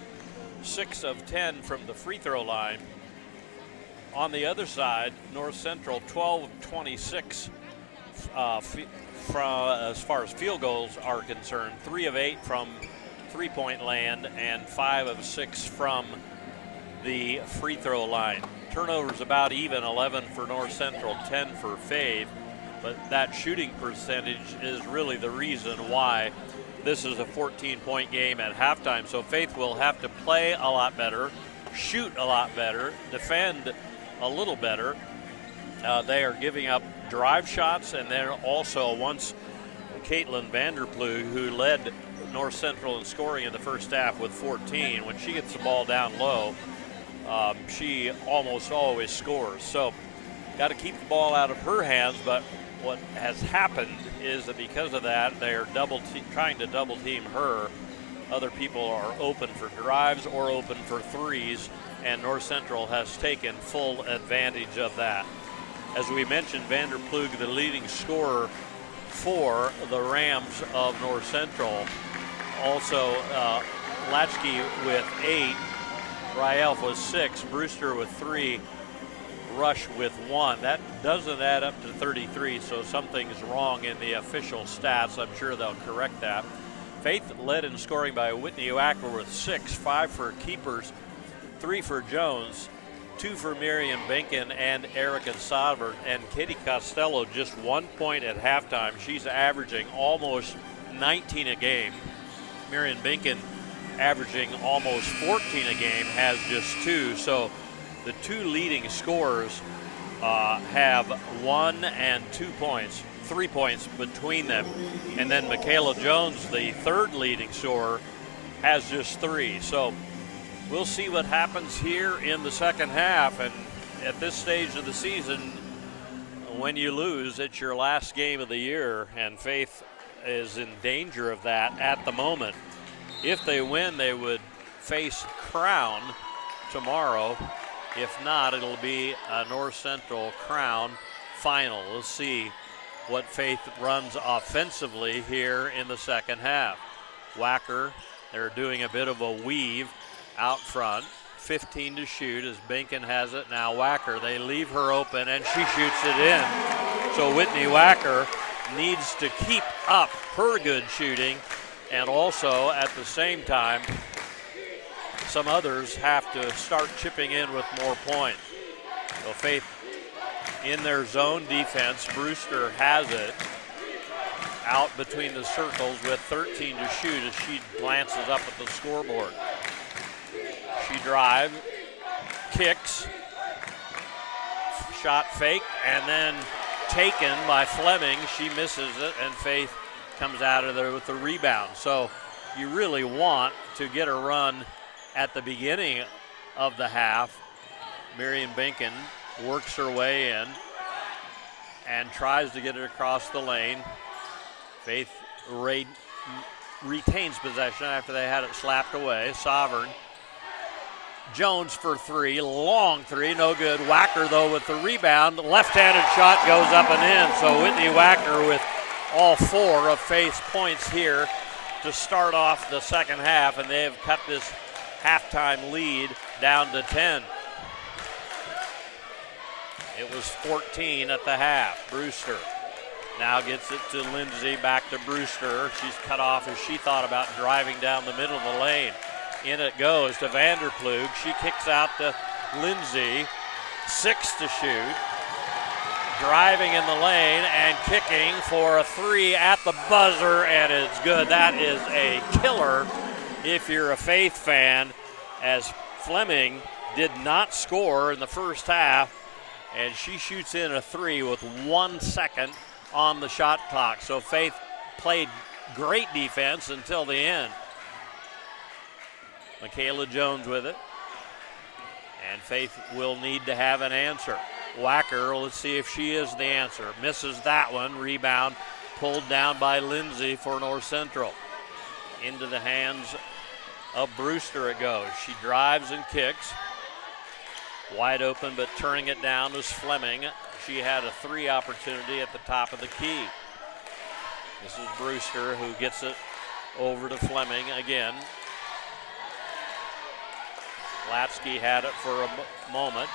6 of 10 from the free throw line. On the other side, North Central 12 of 26 from as far as field goals are concerned, 3 of 8 from three-point land and 5 of 6 from the free throw line. Turnovers about even, 11 for North Central, 10 for Faith, but that shooting percentage is really the reason why this is a 14-point game at halftime. So Faith will have to play a lot better, shoot a lot better, defend a little better. They are giving up drive shots, and then also once Caitlin Vanderploeg, who led North Central in scoring in the first half with 14, when she gets the ball down low, she almost always scores. So got to keep the ball out of her hands, but what has happened is that because of that, they're trying to double team her. Other people are open for drives or open for threes, and North Central has taken full advantage of that. As we mentioned, Vanderploeg, the leading scorer for the Rams of North Central. Also, Latchkey with 8, Raelf with 6, Brewster with 3, Rush with 1. That doesn't add up to 33, so something's wrong in the official stats. I'm sure they'll correct that. Faith led in scoring by Whitney Wacker with 6, 5 for Keepers, 3 for Jones, 2 for Miriam Benkin and Erica Sovereign, and Katie Costello just 1 point at halftime. She's averaging almost 19 a game. Miriam Benkin averaging almost 14 a game, has just 2. So the 2 leading scorers have 1 and 2 points, 3 points between them. And then Michaela Jones, the 3rd leading scorer, has just 3. So we'll see what happens here in the second half. And at this stage of the season, when you lose, it's your last game of the year, and Faith is in danger of that at the moment. If they win, they would face Crown tomorrow. If not, it'll be a North Central Crown final. We'll see what Faith runs offensively here in the second half. Wacker, they're doing a bit of a weave out front. 15 to shoot as Benkin has it. Now Wacker, they leave her open, and she shoots it in. So Whitney Wacker needs to keep up her good shooting, and also at the same time, some others have to start chipping in with more points. So Faith in their zone defense. Brewster has it out between the circles with 13 to shoot as she glances up at the scoreboard. She drives, kicks, shot fake, and then taken by Fleming. She misses it, and Faith comes out of there with the rebound. So you really want to get a run at the beginning of the half. Miriam Benkin works her way in and tries to get it across the lane. Faith retains possession after they had it slapped away. Sovereign. Jones for 3, long 3, no good. Wacker, though, with the rebound. Left-handed shot goes up and in. So Whitney Wacker with all 4 of Faith's points here to start off the second half, and they have cut this halftime lead down to 10. It was 14 at the half. Brewster now gets it to Lindsay, back to Brewster. She's cut off as she thought about driving down the middle of the lane. In it goes to Vanderploeg. She kicks out to Lindsay. 6 to shoot. Driving in the lane and kicking for a 3 at the buzzer, and it's good. That is a killer if you're a Faith fan, as Fleming did not score in the first half, and she shoots in a 3 with 1 second on the shot clock. So Faith played great defense until the end. Michaela Jones with it. And Faith will need to have an answer. Wacker, let's see if she is the answer. Misses that one. Rebound pulled down by Lindsay for North Central. Into the hands of Brewster it goes. She drives and kicks. Wide open, but turning it down was Fleming. She had a 3 opportunity at the top of the key. This is Brewster who gets it over to Fleming again. Latsky had it for a moment.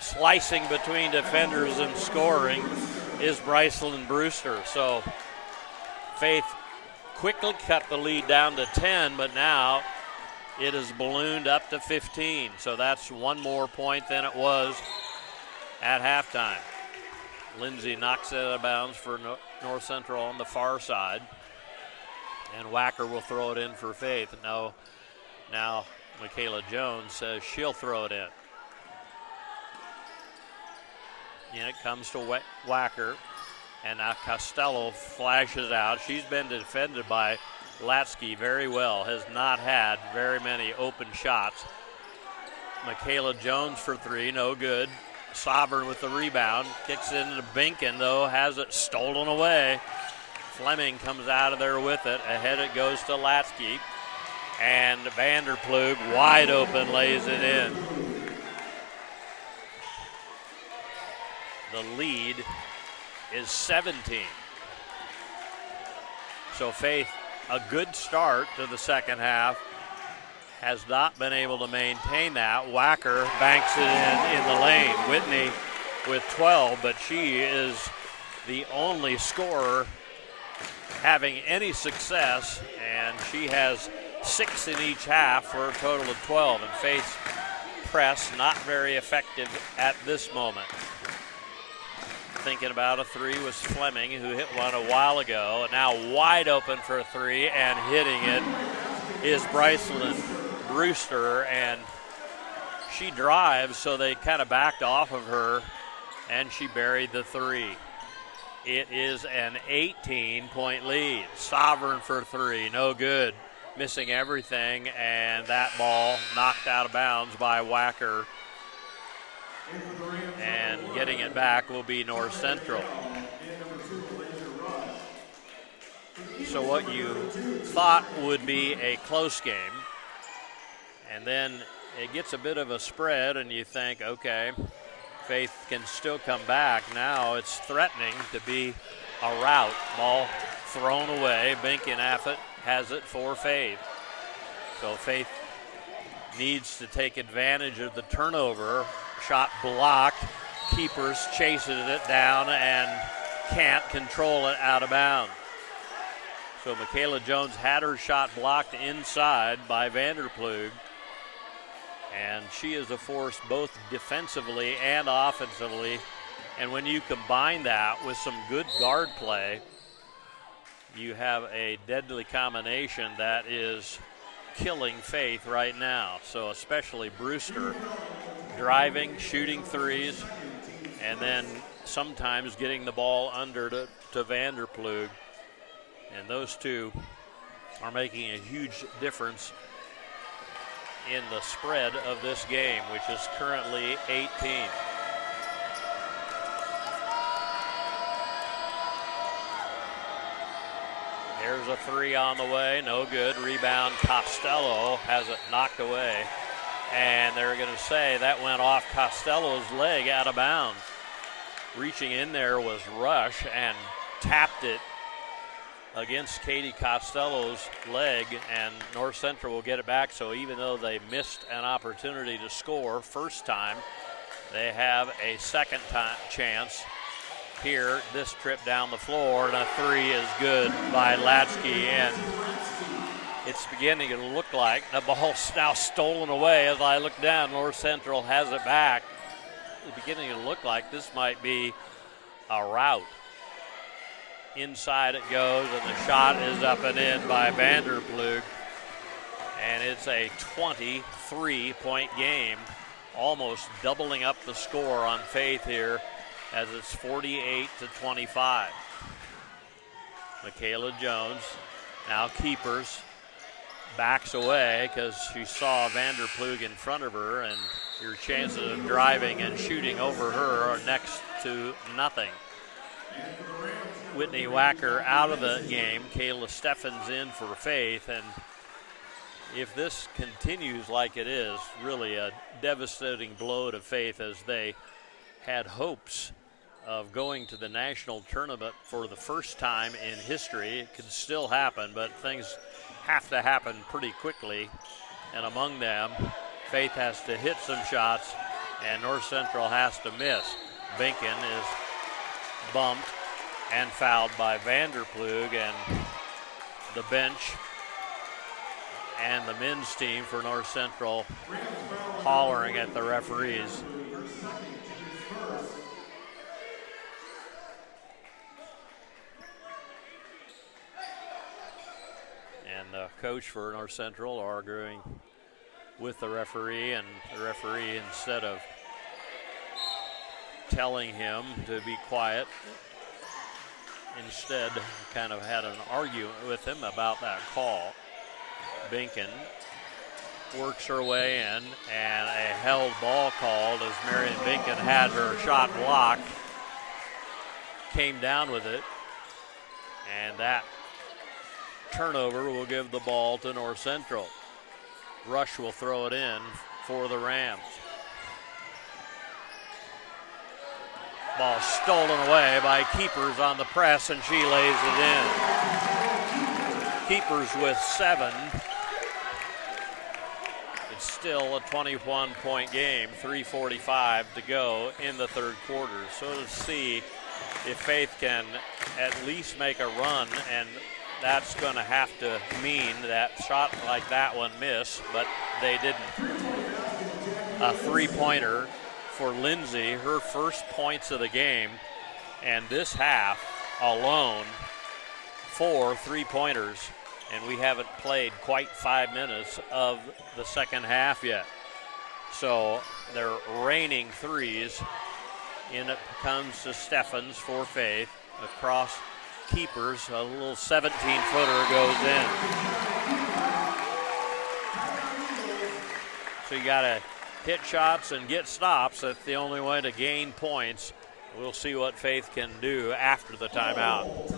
Slicing between defenders and scoring is Brycelyn Brewster. So Faith quickly cut the lead down to 10, but now it is ballooned up to 15. So that's 1 more point than it was at halftime. Lindsay knocks it out of bounds for North Central on the far side. And Wacker will throw it in for Faith. No, now Michaela Jones says she'll throw it in. And it comes to Wacker. And now Costello flashes out. She's been defended by Latsky very well. Has not had very many open shots. Michaela Jones for 3, no good. Sovereign with the rebound. Kicks it into Binkin, though, has it stolen away. Fleming comes out of there with it. Ahead it goes to Latsky. And Vanderplug, wide open, lays it in. The lead is 17. So Faith, a good start to the second half, has not been able to maintain that. Wacker banks it in the lane. Whitney with 12, but she is the only scorer having any success, and she has 6 in each half for a total of 12. And Faith's press not very effective at this moment. Thinking about a 3 was Fleming, who hit one a while ago, and now wide open for a 3, and hitting it is Brycelyn Brewster, and she drives, so they kind of backed off of her, and she buried the 3. It is an 18-point lead. Sovereign for 3, no good. Missing everything, and that ball knocked out of bounds by Wacker. And getting it back will be North Central. So what you thought would be a close game, and then it gets a bit of a spread, and you think, okay, Faith can still come back. Now it's threatening to be a rout. Ball thrown away. Binkin Affett has it for Faith. So Faith needs to take advantage of the turnover. Shot blocked. Keepers chases it down and can't control it out of bounds. So Michaela Jones had her shot blocked inside by Vanderplug. And she is a force both defensively and offensively. And when you combine that with some good guard play, you have a deadly combination that is killing Faith right now. So especially Brewster driving, shooting 3s, and then sometimes getting the ball under to Vanderplug. And those two are making a huge difference in the spread of this game, which is currently 18. There's a 3 on the way, no good. Rebound, Costello has it knocked away. And they're going to say that went off Costello's leg out of bounds. Reaching in there was Rush and tapped it against Katie Costello's leg, and North Central will get it back. So even though they missed an opportunity to score first time, they have a second chance here this trip down the floor, and a 3 is good by Latsky, and it's beginning to look like the ball's now stolen away. As I look down, North Central has it back. It's beginning to look like this might be a rout. Inside it goes, and the shot is up and in by Vanderplug. And it's a 23-point game almost doubling up the score on Faith here as it's 48-25. Michaela Jones now keepers, backs away because she saw Vanderplug in front of her, and your chances of driving and shooting over her are next to nothing. Whitney Wacker out of the game. Kayla Steffens in for Faith, and if this continues like it is, really a devastating blow to Faith, as they had hopes of going to the national tournament for the first time in history. It can still happen, but things have to happen pretty quickly, and among them, Faith has to hit some shots and North Central has to miss. Binken is bumped and fouled by Vanderplug, and the bench and the men's team for North Central hollering at the referees. And the coach for North Central arguing with the referee, and the referee, instead of telling him to be quiet, instead kind of had an argument with him about that call. Binken works her way in, and a held ball called as Marion Binken had her shot blocked, came down with it, and that turnover will give the ball to North Central. Rush will throw it in for the Rams. Ball stolen away by Keepers on the press, and she lays it in. Keepers with 7. It's still a 21-point game, 3:45 to go in the third quarter. So let's see if Faith can at least make a run, and that's going to have to mean that shot like that one missed, but they didn't. A three-pointer for Lindsay, her first points of the game, and this half alone, 4 three-pointers, and we haven't played quite 5 minutes of the second half yet. So they're raining threes. In it comes to Steffens for Faith. Across Keepers, a little 17-footer goes in. So you got to hit shots and get stops. That's the only way to gain points. We'll see what Faith can do after the timeout.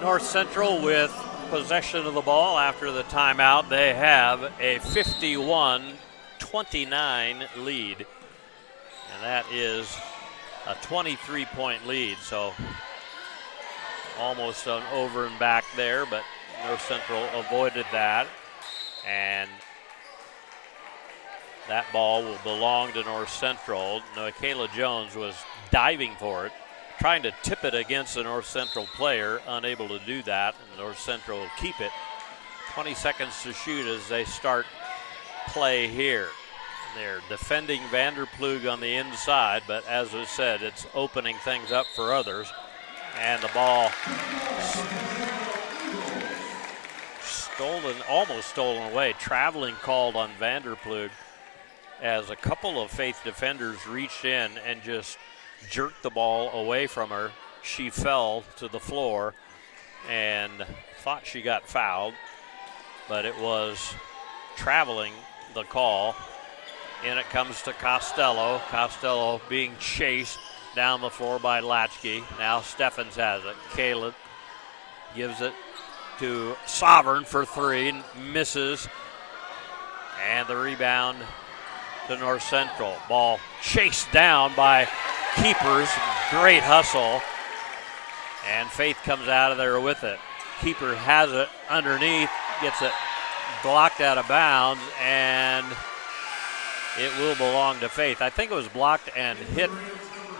North Central with possession of the ball after the timeout. They have a 51-29 lead, and that is a 23-point lead. So almost an over and back there, but North Central avoided that, and that ball will belong to North Central. Michaela Jones was diving for it, trying to tip it against a North Central player, unable to do that, and North Central will keep it. 20 seconds to shoot as they start play here. They're defending Vanderplug on the inside, but as I said, it's opening things up for others. And the ball stolen, almost stolen away. Traveling called on Vanderplug as a couple of Faith defenders reached in and just jerked the ball away from her. she fell to the floor and thought she got fouled, but it was traveling the call. In it comes to Costello. Costello being chased down the floor by Latchkey. Now Steffens has it. Caleb gives it to Sovereign for three, misses, and the rebound to North Central. Ball chased down by Keepers. Great hustle, and Faith comes out of there with it. Keeper has it underneath, gets it blocked out of bounds, and it will belong to Faith. I think it was blocked and hit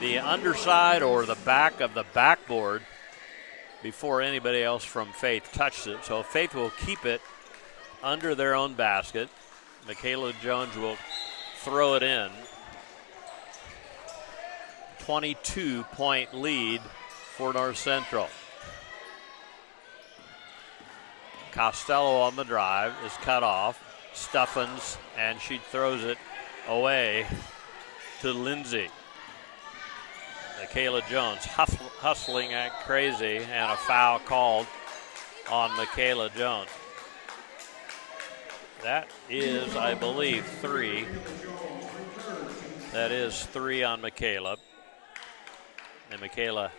the underside or the back of the backboard before anybody else from Faith touched it. So Faith will keep it under their own basket. Michaela Jones will throw it in. 22-point lead for North Central. Costello on the drive is cut off. Stuffins, and she throws it away to Lindsay. Michaela Jones hustling like crazy, and a foul called on Michaela Jones. That is, I believe, three. That is three on Michaela. And Michaela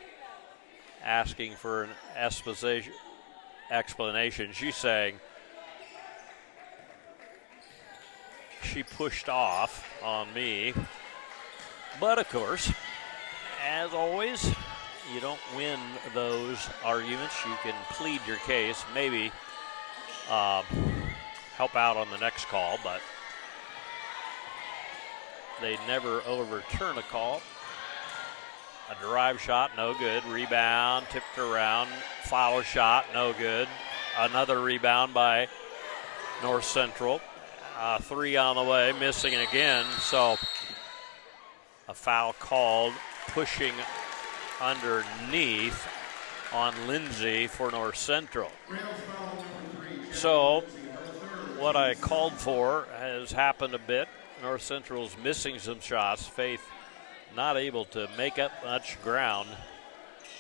asking for an explanation. She's saying she pushed off on me. But of course, as always, you don't win those arguments. You can plead your case, maybe help out on the next call, but they never overturn a call. A drive shot, no good. Rebound, tipped around. Foul shot, no good. Another rebound by North Central. Three on the way, missing again. So a foul called, pushing underneath on Lindsay for North Central. So what I called for has happened a bit. North Central's missing some shots. Faith not able to make up much ground,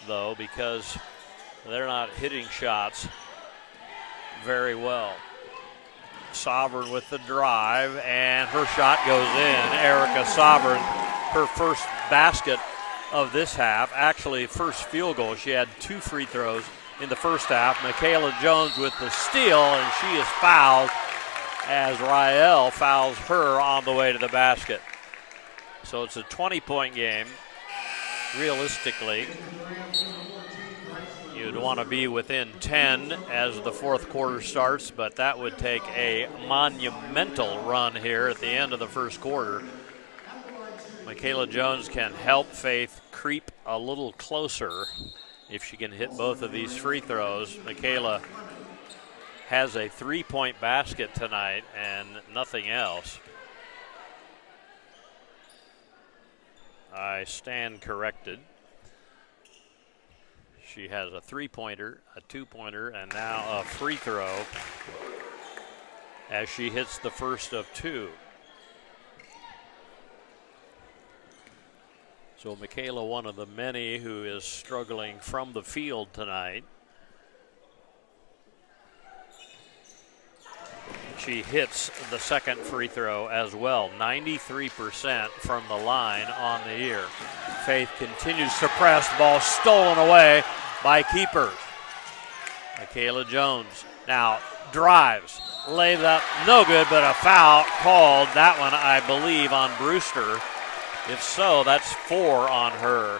though, because they're not hitting shots very well. Sovereign with the drive, and her shot goes in. Erica Sovereign, her first basket of this half, actually first field goal. She had 2 free throws in the first half. Michaela Jones with the steal, and she is fouled as Rael fouls her on the way to the basket. So it's a 20-point game. Realistically, you'd want to be within 10 as the fourth quarter starts, but that would take a monumental run here at the end of the first quarter. Michaela Jones can help Faith creep a little closer if she can hit both of these free throws. Michaela has a 3-point basket tonight and nothing else. I stand corrected. She has a 3-pointer, a 2-pointer, and now a free throw as she hits the first of 2. So Michaela, one of the many who is struggling from the field tonight. She hits the second free throw as well. 93% from the line on the year. Faith continues to press. Ball stolen away by Keeper. Michaela Jones now drives, lays up, no good, but a foul called. That one, I believe, on Brewster. If so, that's 4 on her.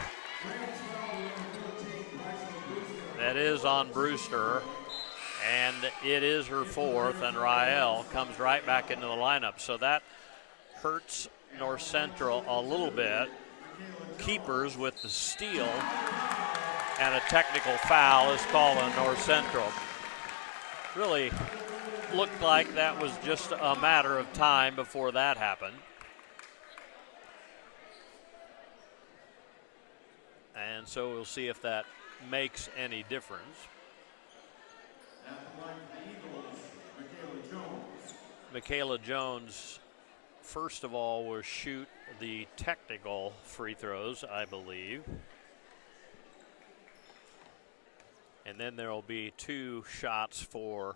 That is on Brewster. And it is her 4th, and Rael comes right back into the lineup. So that hurts North Central a little bit. Keepers with the steal, and a technical foul is called on North Central. Really looked like that was just a matter of time before that happened. And so we'll see if that makes any difference. Michaela Jones, first of all, will shoot the technical free throws, I believe. And then there will be 2 shots for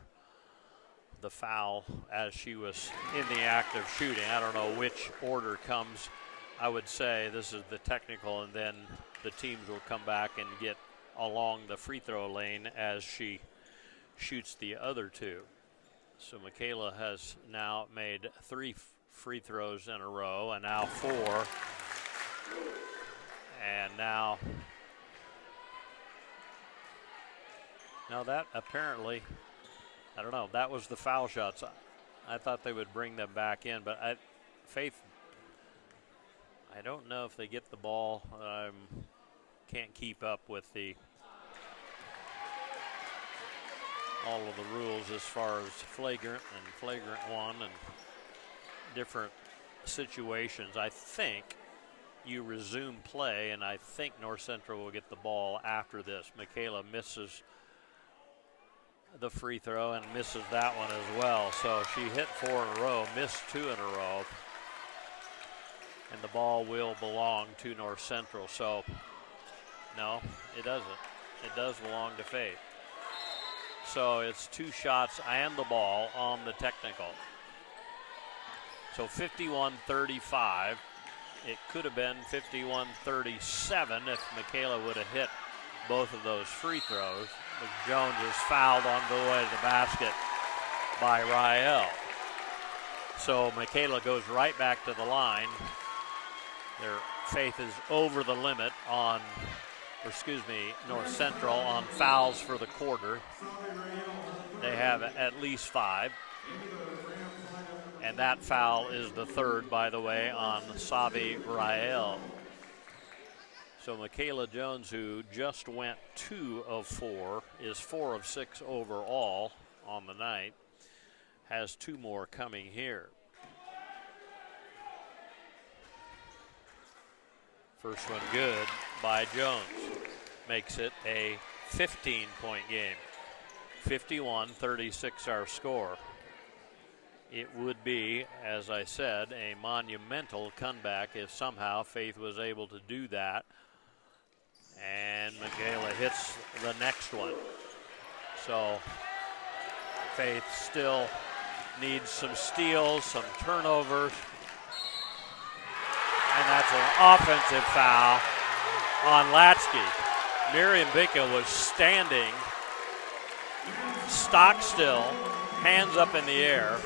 the foul as she was in the act of shooting. I don't know which order comes. I would say this is the technical, and then the teams will come back and get along the free throw lane as she shoots the other 2. So Michaela has now made 3 free throws in a row, and now 4. And now that apparently, I don't know, that was the foul shots. I thought they would bring them back in, but Faith, I don't know if they get the ball. Can't keep up with all of the rules as far as flagrant 1 and different situations. I think you resume play, and I think North Central will get the ball after this. Michaela misses the free throw and misses that one as well. So she hit 4 in a row, missed 2 in a row, and the ball will belong to North Central. So no, it doesn't. It does belong to Faith. So it's 2 shots and the ball on the technical. So 51-35. It could have been 51-37 if Michaela would have hit both of those free throws. But Jones is fouled on the way to the basket by Rael. So Michaela goes right back to the line. Their Faith is over the limit on, North Central on fouls for the quarter. They have at least 5. And that foul is the 3rd, by the way, on Savi Rael. So Michaela Jones, who just went 2 of 4, is 4 of 6 overall on the night, has 2 more coming here. First one good by Jones. Makes it a 15-point game. 51-36 our score. It would be, as I said, a monumental comeback if somehow Faith was able to do that. And Michaela hits the next one. So Faith still needs some steals, some turnovers. And that's an offensive foul on Latsky. Miriam Binka was standing stock still, hands up in the air,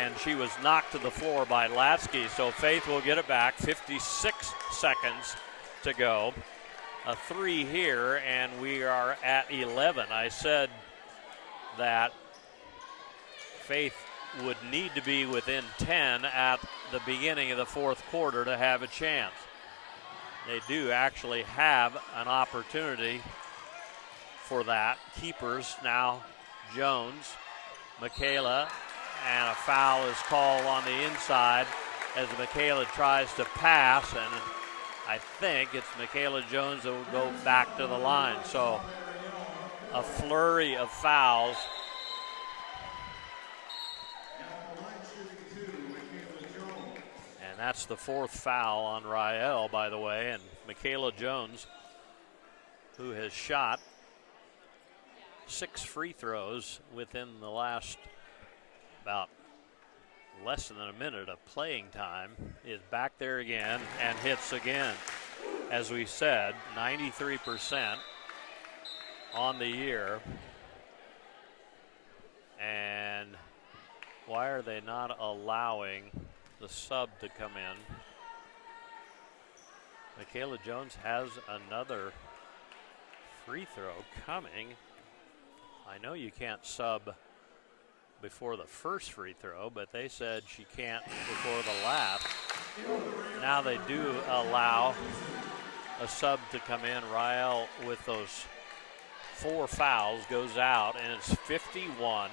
and she was knocked to the floor by Latsky. So Faith will get it back. 56 seconds to go. A 3 here, and we are at 11. I said that Faith would need to be within 10 at the beginning of the 4th quarter to have a chance. They do actually have an opportunity for that. Keepers now Jones, Michaela, and a foul is called on the inside as Michaela tries to pass, and I think it's Michaela Jones that will go back to the line. So a flurry of fouls. And that's the 4th foul on Rael, by the way, and Michaela Jones, who has shot 6 free throws within the last about less than a minute of playing time, is back there again and hits again. As we said, 93% on the year. And why are they not allowing the sub to come in? Michaela Jones has another free throw coming. I know you can't sub before the first free throw, but they said she can't before the last. Now they do allow a sub to come in. Rael with those 4 fouls goes out, and it's 51-39.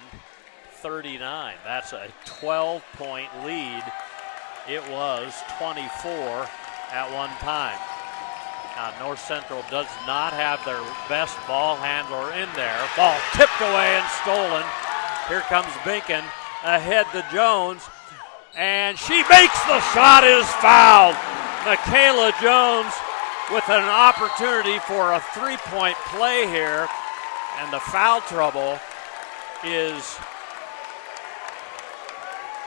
That's a 12-point lead. It was 24 at one time. Now North Central does not have their best ball handler in there. Ball tipped away and stolen. Here comes Binken ahead to Jones, and she makes the shot, is fouled. Michaela Jones with an opportunity for a 3-point play here, And the foul trouble is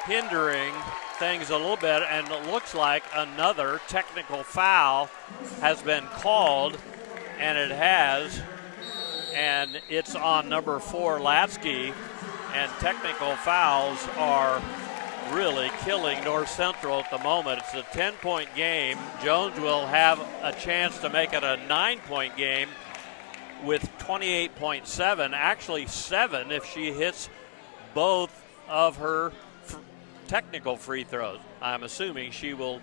hindering things a little bit, and it looks like another technical foul has been called, and it has, and it's on number 4, Latsky, and technical fouls are really killing North Central at the moment. It's a 10-point game. Jones will have a chance to make it a 9-point game with 28.7, actually 7 if she hits both of her technical free throws. I'm assuming she will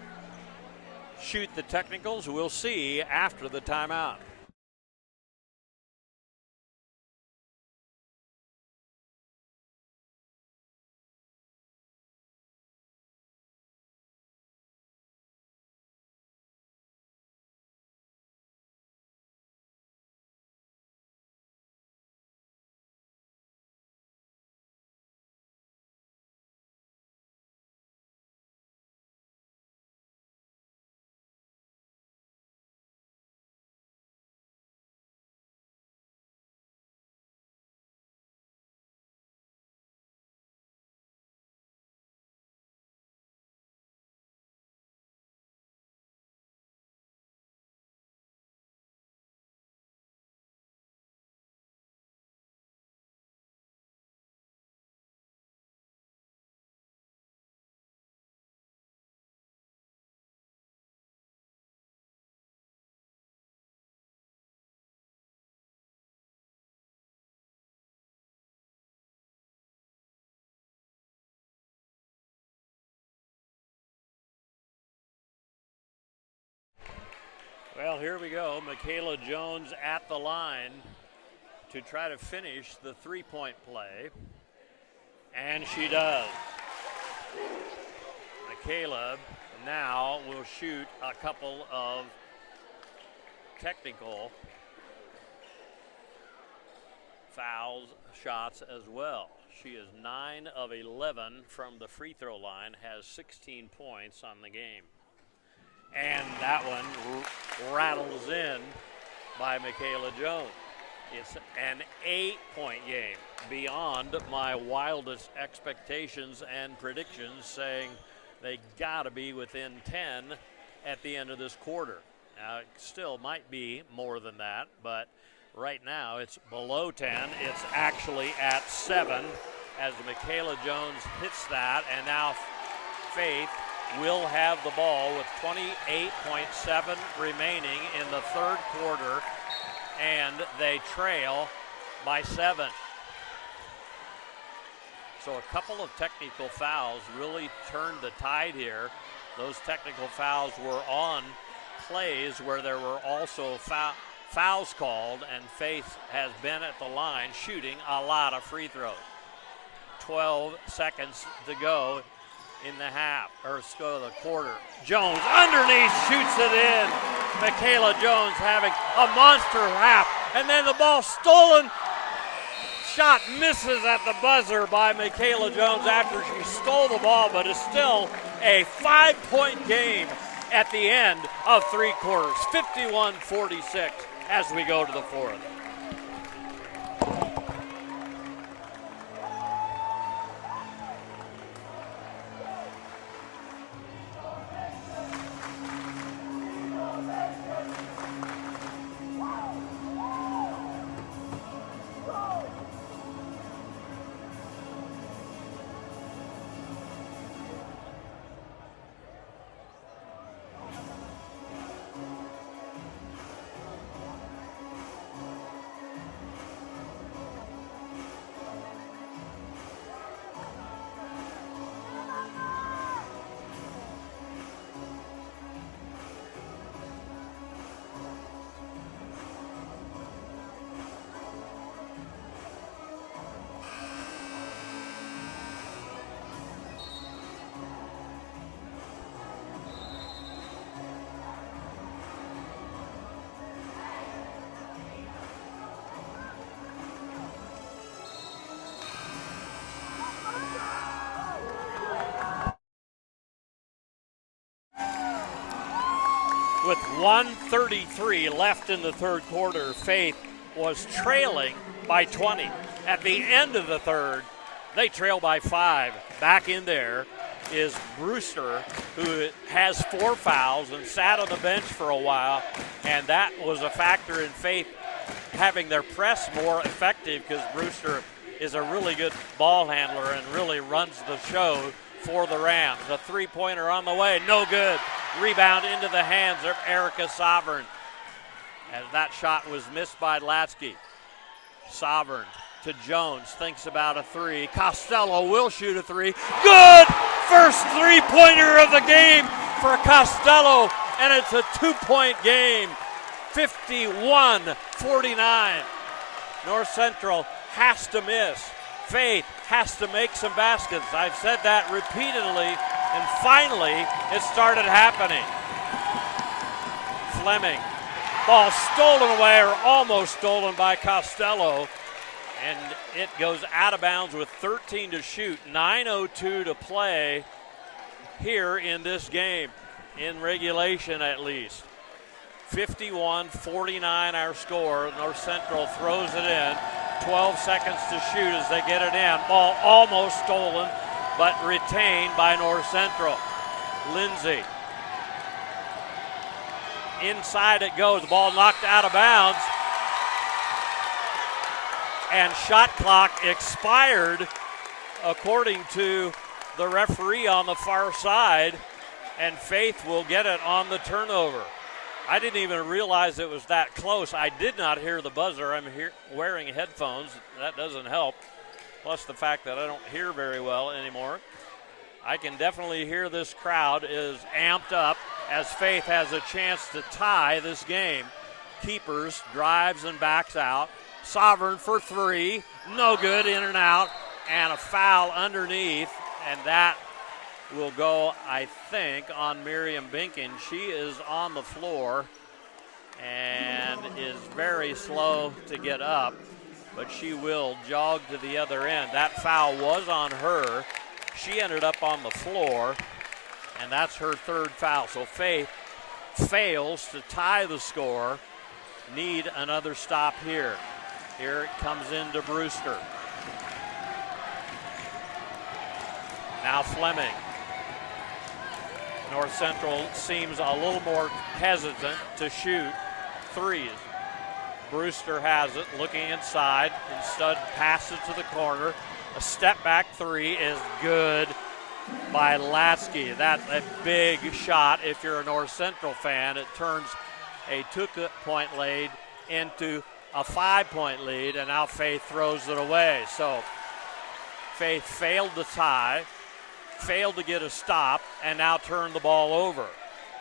shoot the technicals. We'll see after the timeout. Well, here we go. Michaela Jones at the line to try to finish the three-point play. And she does. Michaela now will shoot a couple of technical fouls shots as well. She is 9 of 11 from the free throw line, has 16 points on the game. And that one rattles in by Michaela Jones. It's an 8-point game, beyond my wildest expectations and predictions, saying they got to be within 10 at the end of this quarter. Now, it still might be more than that, but right now it's below 10. It's actually at 7 as Michaela Jones hits that, and now Faith will have the ball with 28.7 remaining in the third quarter, and they trail by 7. So a couple of technical fouls really turned the tide here. Those technical fouls were on plays where there were also fouls called, and Faith has been at the line shooting a lot of free throws. 12 seconds to go in the half, or go to the quarter. Jones underneath shoots it in. Michaela Jones having a monster half, and then the ball stolen. Shot misses at the buzzer by Michaela Jones after she stole the ball, but it's still a 5-point game at the end of three quarters, 51-46 as we go to the fourth. With 1:33 left in the third quarter, Faith was trailing by 20. At the end of the third, they trail by 5. Back in there is Brewster, who has 4 fouls and sat on the bench for a while, and that was a factor in Faith having their press more effective because Brewster is a really good ball handler and really runs the show for the Rams. A three-pointer on the way, no good. Rebound into the hands of Erica Sovereign, as that shot was missed by Lasky. Sovereign to Jones, thinks about a 3. Costello will shoot a 3. Good! First three-pointer of the game for Costello, and it's a 2-point game. 51-49. North Central has to miss. Faith has to make some baskets. I've said that repeatedly, and finally it started happening. Fleming. Ball stolen away, or almost stolen by Costello, and it goes out of bounds with 13 to shoot. 9:02 to play here in this game, in regulation at least. 51-49 our score. North Central throws it in. 12 seconds to shoot as they get it in. Ball almost stolen, but retained by North Central. Lindsay. Inside it goes. The ball knocked out of bounds. And shot clock expired, according to the referee on the far side, and Faith will get it on the turnover. I didn't even realize it was that close. I did not hear the buzzer. I'm wearing headphones. That doesn't help. Plus the fact that I don't hear very well anymore. I can definitely hear this crowd is amped up as Faith has a chance to tie this game. Keepers drives and backs out. Sovereign for 3. No good, in and out. And a foul underneath. And that will go, I think, on Miriam Binkin. She is on the floor and is very slow to get up, but she will jog to the other end. That foul was on her. She ended up on the floor, and that's her 3rd foul. So Faith fails to tie the score. Need another stop here. Here it comes into Brewster. Now Fleming. North Central seems a little more hesitant to shoot threes. Brewster has it, looking inside. Instead, passes to the corner. A step back 3 is good by Lasky. That's a big shot if you're a North Central fan. It turns a 2-point lead into a 5-point lead, and now Faith throws it away. So Faith failed to tie, failed to get a stop, and now turned the ball over.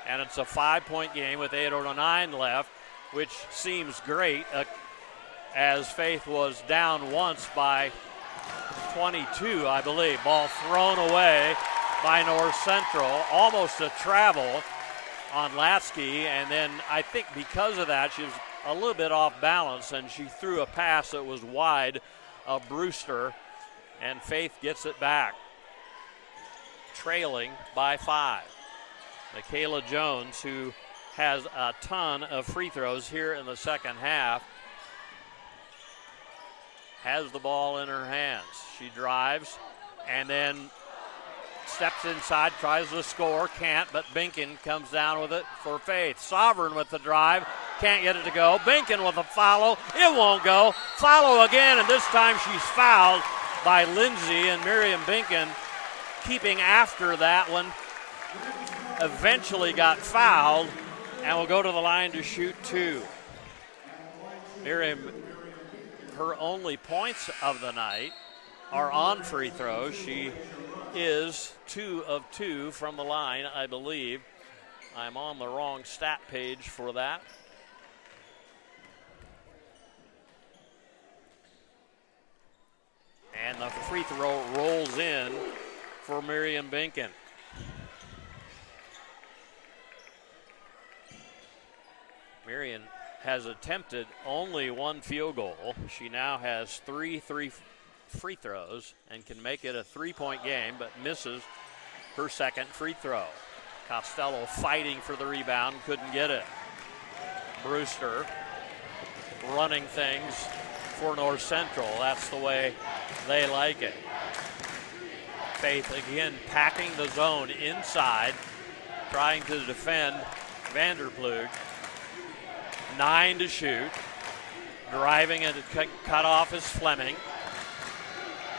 And it's a 5-point game with 8:09 left, which seems great as Faith was down once by 22, I believe. Ball thrown away by North Central, almost a travel on Lasky, and then I think because of that, she was a little bit off balance, and she threw a pass that was wide of Brewster, and Faith gets it back, trailing by 5. Michaela Jones, who has a ton of free throws here in the second half, has the ball in her hands. She drives and then steps inside, tries to score, can't, but Binkin comes down with it for Faith. Sovereign with the drive, can't get it to go. Binkin with a follow, it won't go. Follow again, and this time she's fouled by Lindsay, and Miriam Binkin keeping after that one. Eventually got fouled and will go to the line to shoot 2. Miriam, her only points of the night are on free throws. She is 2 of 2 from the line, I believe. I'm on the wrong stat page for that. And the free throw rolls in for Miriam Binkin. Marion has attempted only 1 field goal. She now has 3 free throws and can make it a 3-point game, but misses her second free throw. Costello fighting for the rebound, couldn't get it. Brewster running things for North Central. That's the way they like it. Faith again packing the zone inside, trying to defend Vanderplug. 9 to shoot. Driving and cut off is Fleming.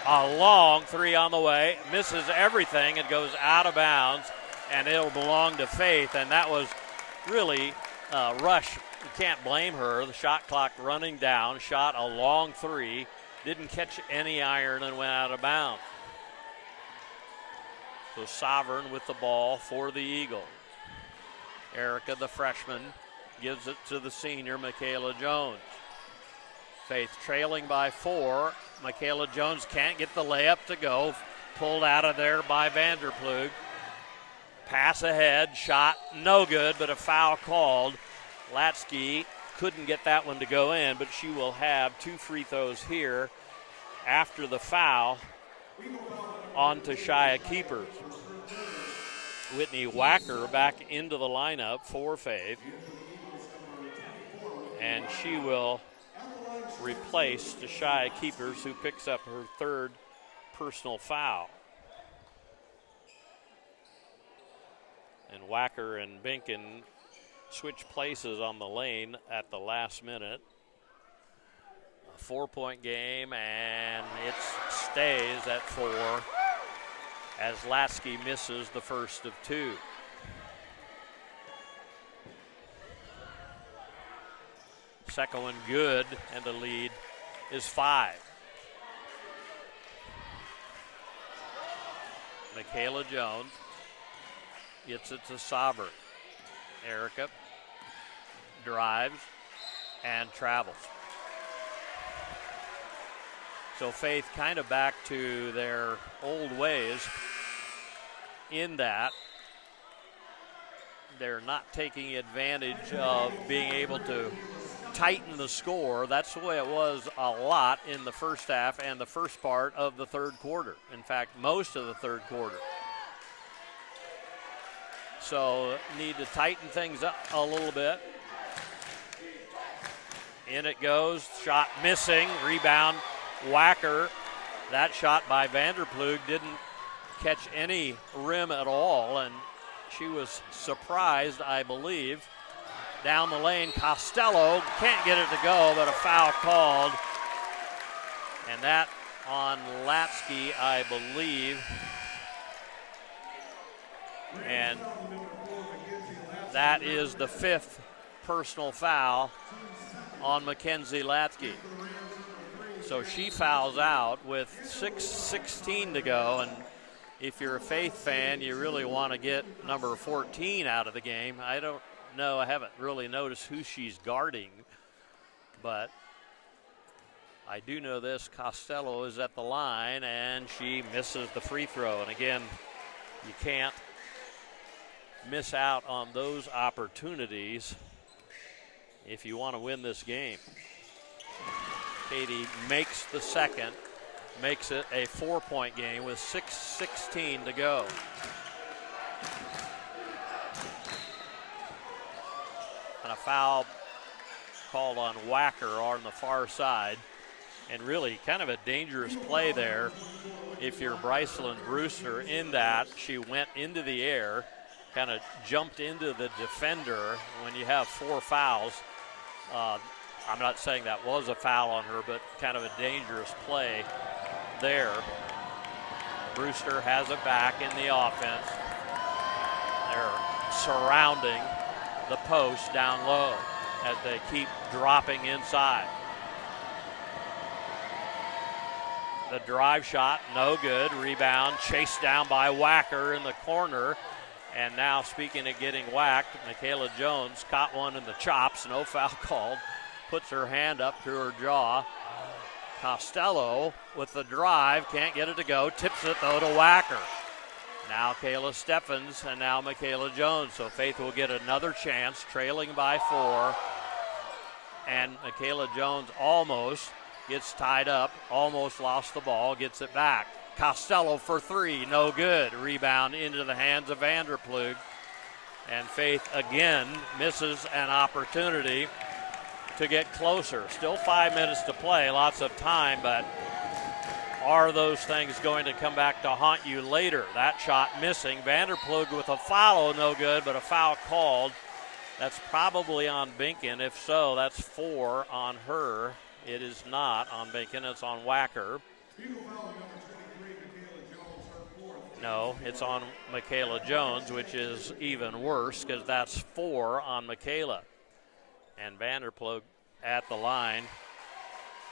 A long three on the way. Misses everything. It goes out of bounds, and it'll belong to Faith. And that was really rush. You can't blame her. The shot clock running down. Shot a long three. Didn't catch any iron and went out of bounds. So Sovereign with the ball for the Eagles. Erica, the freshman, gives it to the senior, Michaela Jones. Faith trailing by 4. Michaela Jones can't get the layup to go. Pulled out of there by Vanderplug. Pass ahead, shot no good, but a foul called. Latsky couldn't get that one to go in, but she will have 2 free throws here after the foul on to Shia Keepers. Whitney Wacker back into the lineup for Faith, and she will replace Shia Keepers, who picks up her 3rd personal foul. And Wacker and Binkin switch places on the lane at the last minute. A 4-point game, and it stays at 4 as Latsky misses the first of 2. Second one good, and the lead is 5. Michaela Jones gets it to Sovereign. Erica drives and travels. So Faith kind of back to their old ways in that they're not taking advantage of being able to tighten the score. That's the way it was a lot in the first half and the first part of the 3rd quarter. In fact, most of the 3rd quarter. So need to tighten things up a little bit. In it goes, shot missing, rebound, Wacker. That shot by Vanderplug didn't catch any rim at all, and she was surprised, I believe. Down the lane, Costello can't get it to go, but a foul called. And that on Latsky, I believe. And that is the 5th personal foul on Mackenzie Latsky. So she fouls out with 6:16 to go, and if you're a Faith fan, you really want to get number 14 out of the game. I don't know, I haven't really noticed who she's guarding, but I do know this, Costello is at the line, and she misses the free throw. And again, you can't miss out on those opportunities if you want to win this game. Katie makes the second, makes it a 4-point game with 6:16 to go. And a foul called on Wacker on the far side. And really kind of a dangerous play there if you're Bryceland Brewster, in that she went into the air, kind of jumped into the defender. When you have 4 fouls, I'm not saying that was a foul on her, but kind of a dangerous play there. Brewster has it back in the offense. They're surrounding the post down low as they keep dropping inside. The drive shot, no good. Rebound, chased down by Wacker in the corner. And now, speaking of getting whacked, Michaela Jones caught one in the chops, no foul called. Puts her hand up to her jaw. Costello with the drive, can't get it to go. Tips it, though, to Wacker. Now Kayla Steffens, and now Michaela Jones. So Faith will get another chance, trailing by 4. And Michaela Jones almost gets tied up, almost lost the ball, gets it back. Costello for 3, no good. Rebound into the hands of Vanderplug. And Faith again misses an opportunity. to get closer. Still 5 minutes to play, lots of time, but are those things going to come back to haunt you later? That shot missing. Vanderplug with a foul, no good, but a foul called. That's probably on Binken. If so, that's 4 on her. It is not on Binken, it's on Wacker. No, it's on Michaela Jones, which is even worse because that's 4 on Michaela. And Vanderplug at the line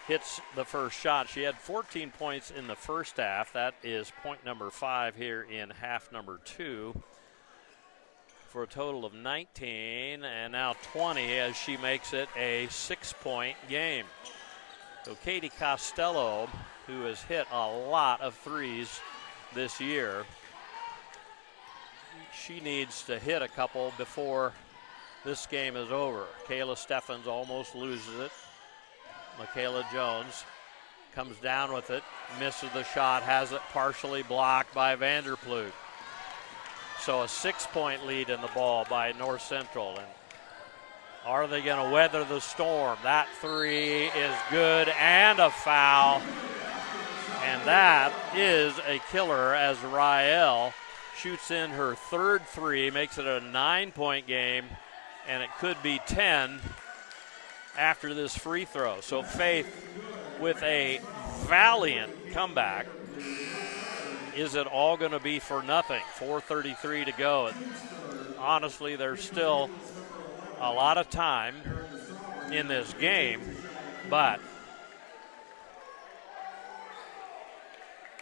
hits the first shot. She had 14 points in the first half. That is point number 5 here in half number 2 for a total of 19 and now 20 as she makes it a 6-point game. So Katie Costello, who has hit a lot of threes this year, she needs to hit a couple before this game is over. Kayla Steffens almost loses it. Michaela Jones comes down with it, misses the shot, has it partially blocked by Vanderplug. So a 6-point lead in the ball by North Central. And are they going to weather the storm? That 3 is good and a foul. And that is a killer as Rael shoots in her third 3, makes it a 9-point game, and it could be 10 after this free throw. So Faith with a valiant comeback. Is it all going to be for nothing? 4:33 to go. Honestly, there's still a lot of time in this game, but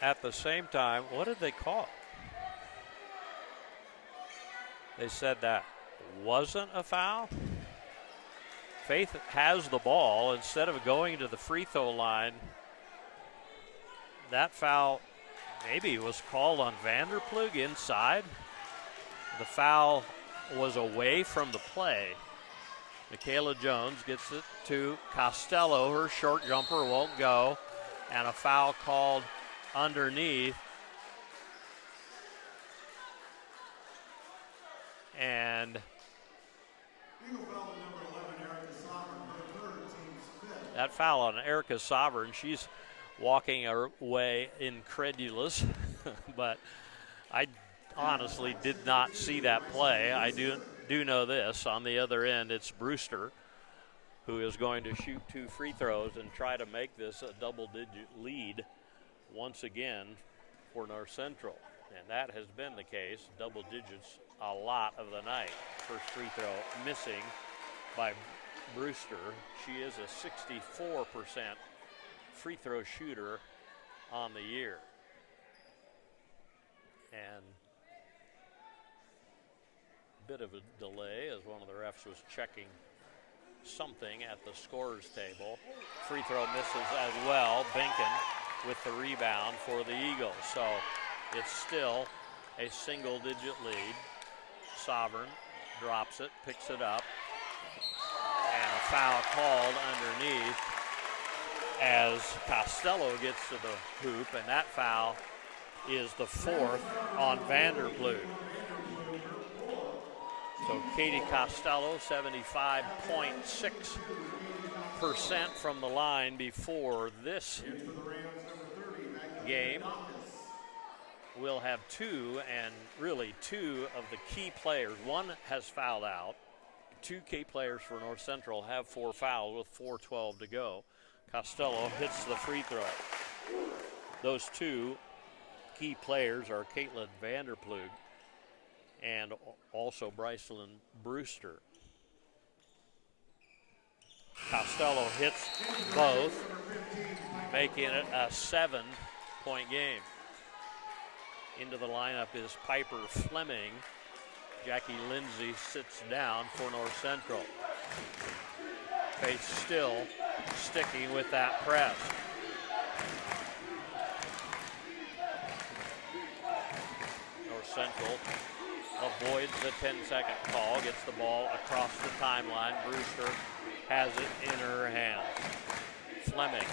at the same time, what did they call? They said that wasn't a foul. Faith has the ball. Instead of going to the free throw line, that foul maybe was called on Vanderplug inside. The foul was away from the play. Michaela Jones gets it to Costello. Her short jumper won't go, and a foul called underneath. And that foul on Erica Sovereign, she's walking away incredulous, but I honestly did not see that play. I do know this. On the other end, it's Brewster, who is going to shoot 2 free throws and try to make this a double-digit lead once again for North Central. And that has been the case, double digits a lot of the night. First free throw missing by Brewster. She is a 64% free throw shooter on the year. And a bit of a delay as one of the refs was checking something at the scorer's table. Free throw misses as well. Binken with the rebound for the Eagles. So it's still a single-digit lead. Sovereign drops it, picks it up, and a foul called underneath as Costello gets to the hoop, and that foul is the 4th on Vanderplug. So Katie Costello, 75.6% from the line before this game. We'll have 2 of the key players. One has fouled out. 2 key players for North Central have 4 fouls with 4:12 to go. Costello hits the free throw. Those 2 key players are Caitlin Vanderplug and also Brycelyn Brewster. Costello hits both, making it a 7-point game. Into the lineup is Piper Fleming. Jackie Lindsay sits down for North Central. Faith still sticking with that press. North Central avoids the 10-second call, gets the ball across the timeline. Brewster has it in her hands. Fleming,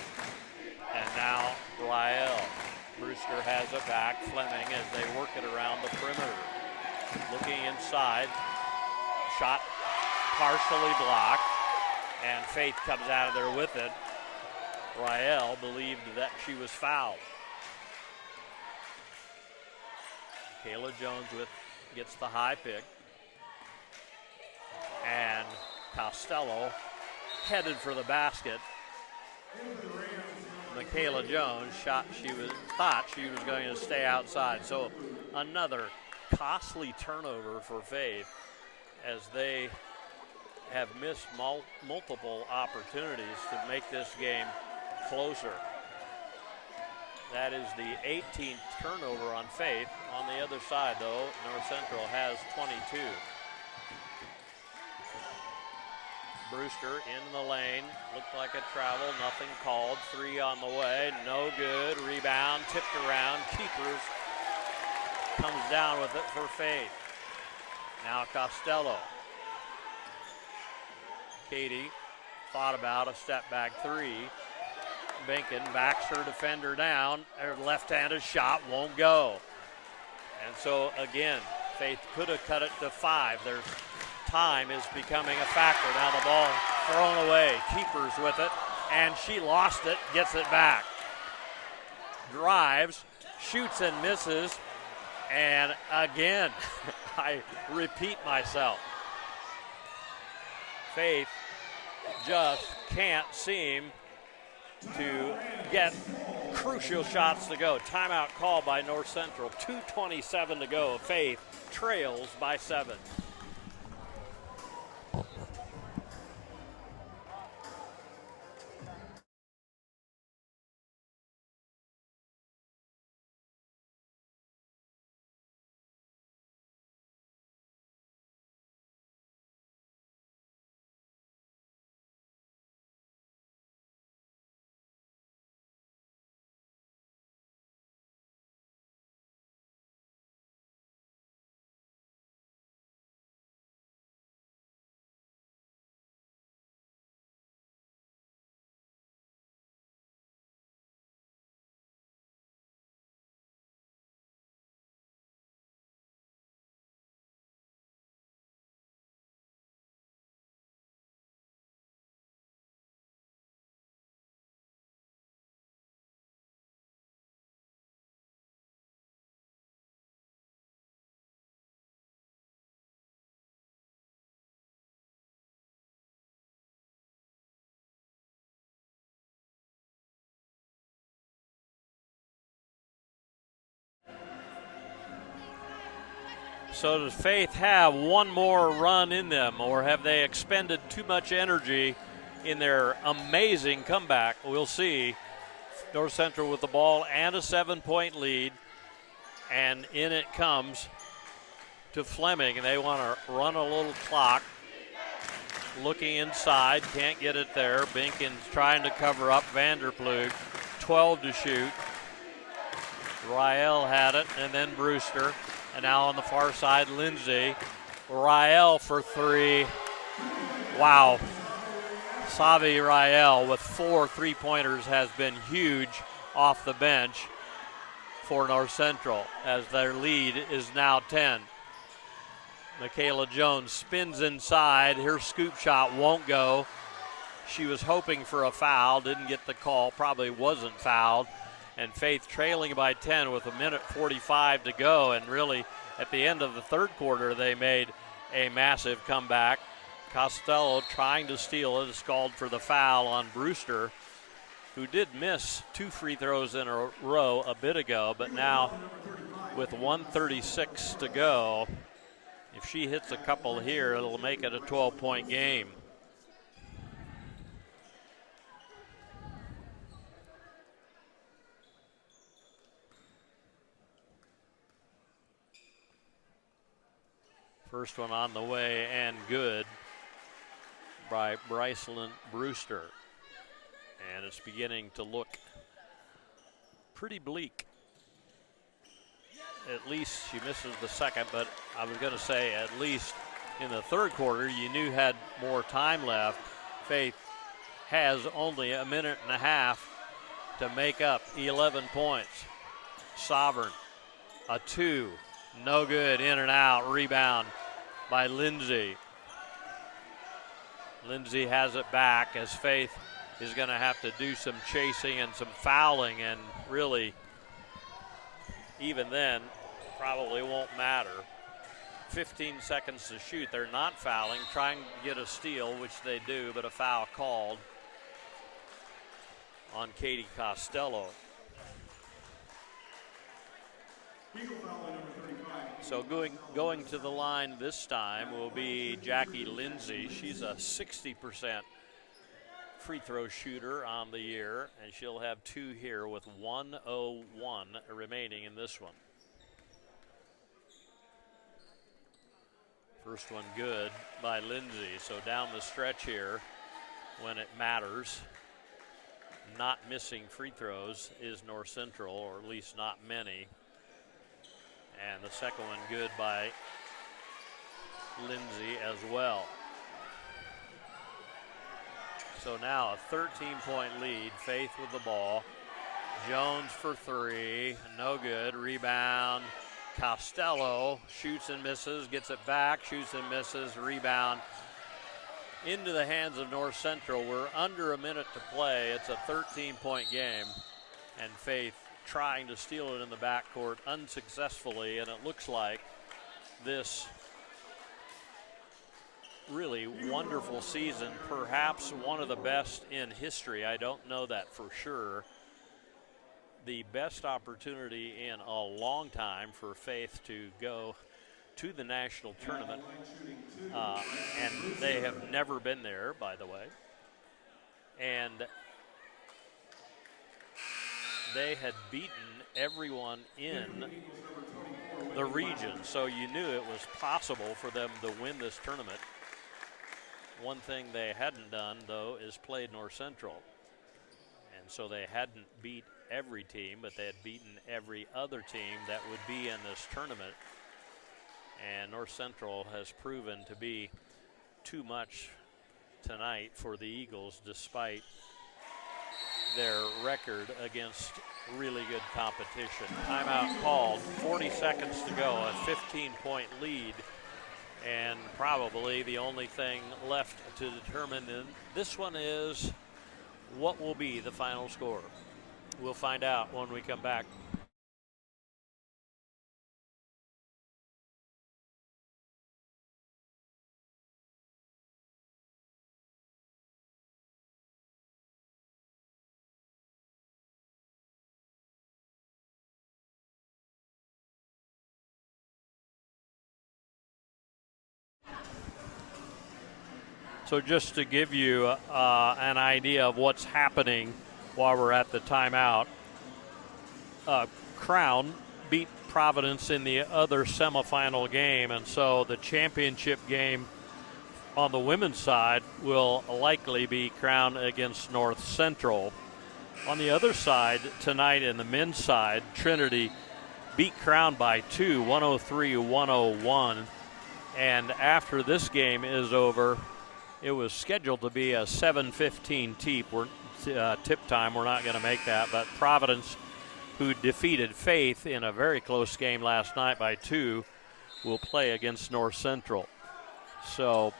and now Rael. Brewster has it back. Fleming as they work it around the perimeter. Looking inside. Shot partially blocked. And Faith comes out of there with it. Rael believed that she was fouled. Kayla Jones gets the high pick. And Costello headed for the basket. Michaela Jones thought she was going to stay outside. So another costly turnover for Faith as they have missed multiple opportunities to make this game closer. That is the 18th turnover on Faith. On the other side, though, North Central has 22. Brewster in the lane, looked like a travel, nothing called. 3 on the way, no good. Rebound, tipped around, keepers. Comes down with it for Faith. Now Costello. Katie thought about a step back 3. Binkin backs her defender down. Her left-handed shot won't go. And so again, Faith could have cut it to 5. Their time is becoming a factor. Now the ball thrown away. Keepers with it, and she lost it, gets it back. Drives, shoots and misses, and again, I repeat myself. Faith just can't seem to get crucial shots to go. Timeout called by North Central. 2:27 to go. Faith trails by 7. So does Faith have one more run in them, or have they expended too much energy in their amazing comeback? We'll see. North Central with the ball and a 7-point lead, and in it comes to Fleming, and they want to run a little clock. Looking inside, can't get it there. Binkin's trying to cover up Vanderploeg. 12 to shoot. Rael had it, and then Brewster. And now on the far side, Lindsay. Rael for 3. Wow. Savi Rael with 4 3-pointers has been huge off the bench for North Central as their lead is now 10. Michaela Jones spins inside. Her scoop shot won't go. She was hoping for a foul, didn't get the call, probably wasn't fouled. And Faith trailing by 10 with 1:45 to go. And really, at the end of the third quarter, they made a massive comeback. Costello trying to steal it is called for the foul on Brewster, who did miss 2 free throws in a row a bit ago. But now, with 1:36 to go, if she hits a couple here, it'll make it a 12-point game. First one on the way and good by Brycelyn Brewster. And it's beginning to look pretty bleak. At least she misses the second, but I was going to say at least in the third quarter you knew had more time left. Faith has only a minute and a half to make up 11 points. Sovereign, a 2, no good, in and out, rebound by Lindsay. Lindsay has it back as Faith is going to have to do some chasing and some fouling, and really, even then, probably won't matter. 15 seconds to shoot. They're not fouling, trying to get a steal, which they do, but a foul called on Katie Costello. So going to the line this time will be Jackie Lindsay. She's a 60% free throw shooter on the year, and she'll have 2 here with 1:01 remaining in this one. First one good by Lindsay. So down the stretch here, when it matters, not missing free throws is North Central, or at least not many. And the second one good by Lindsay as well. So now a 13-point lead. Faith with the ball. Jones for 3, no good. Rebound. Costello shoots and misses, gets it back, shoots and misses, rebound into the hands of North Central. We're under a minute to play. It's a 13-point game, and Faith trying to steal it in the backcourt unsuccessfully, and it looks like this really wonderful season, perhaps one of the best in history. I don't know that for sure. The best opportunity in a long time for Faith to go to the national tournament, and they have never been there, by the way. And they had beaten everyone in the region, so you knew it was possible for them to win this tournament. One thing they hadn't done, though, is played North Central. And so they hadn't beat every team, but they had beaten every other team that would be in this tournament. And North Central has proven to be too much tonight for the Eagles, despite their record against really good competition. Timeout called, 40 seconds to go, a 15-point lead, and probably the only thing left to determine this one is what will be the final score. We'll find out when we come back. So just to give you an idea of what's happening while we're at the timeout, Crown beat Providence in the other semifinal game, and so the championship game on the women's side will likely be Crown against North Central. On the other side tonight in the men's side, Trinity beat Crown by 2, 103-101, and after this game is over, it was scheduled to be a 7:15 tip time. We're not going to make that, but Providence, who defeated Faith in a very close game last night by 2, will play against North Central. So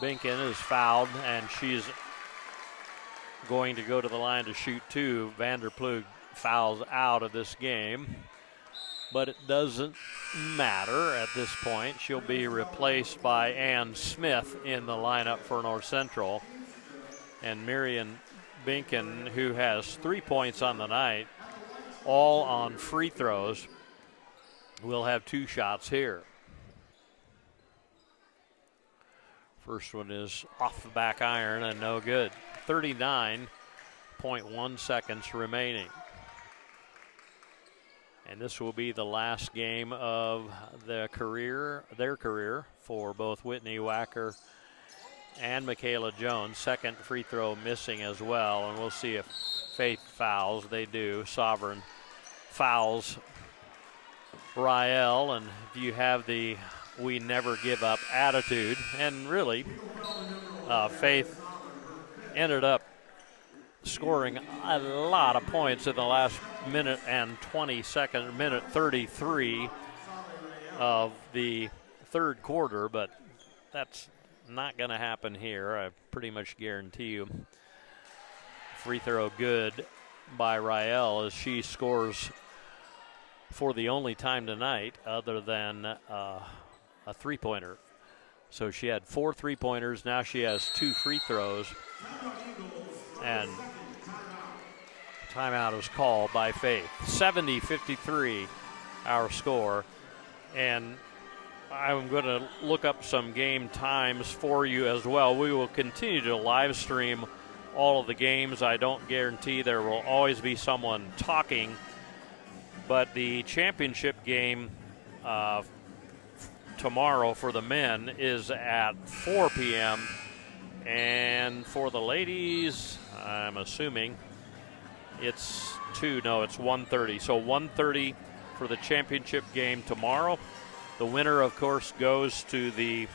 Binkin is fouled, and she's going to go to the line to shoot 2. Vanderplug fouls out of this game, but it doesn't matter at this point. She'll be replaced by Ann Smith in the lineup for North Central. And Marion Binkin, who has 3 points on the night, all on free throws, will have 2 shots here. First one is off the back iron and no good. 39.1 seconds remaining. And this will be the last game of their career for both Whitney Wacker and Michaela Jones. Second free throw missing as well, and we'll see if Faith fouls. They do. Sovereign fouls Rael, and if you have the we never give up attitude, and really Faith ended up scoring a lot of points in the last minute and 20 seconds, minute 33 of the third quarter, but that's not going to happen here. I pretty much guarantee you. Free throw good by Rael as she scores for the only time tonight other than a three-pointer. So she had 4 3-pointers. Now she has 2 free throws. And timeout is called by Faith. 70-53, our score. And I'm going to look up some game times for you as well. We will continue to live stream all of the games. I don't guarantee there will always be someone talking, but the championship game tomorrow for the men is at 4 p.m. And for the ladies, I'm assuming it's 1:30. So 1:30 for the championship game tomorrow. The winner, of course, goes to the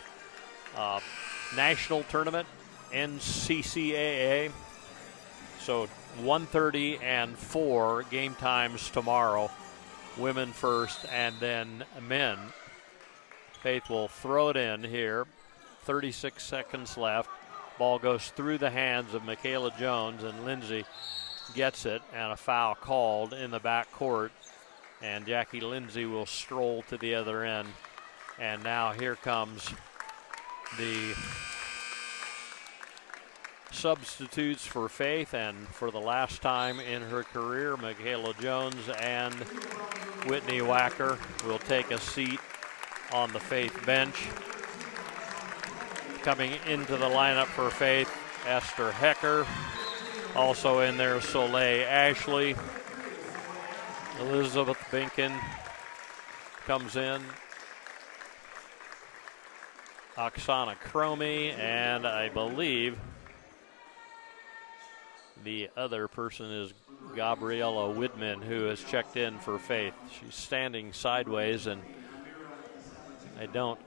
national tournament, NCCAA. So 1:30 and 4 game times tomorrow. Women first and then men. Faith will throw it in here. 36 seconds left. Ball goes through the hands of Michaela Jones, and Lindsay gets it, and a foul called in the back court. And Jackie Lindsay will stroll to the other end. And now here comes the substitutes for Faith, and for the last time in her career, Michaela Jones and Whitney Wacker will take a seat on the Faith bench. Coming into the lineup for Faith, Esther Hecker. Also in there, Soleil Ashley. Elizabeth Binkin comes in. Oksana Cromie, and I believe the other person is Gabriella Widman, who has checked in for Faith. She's standing sideways, and I don't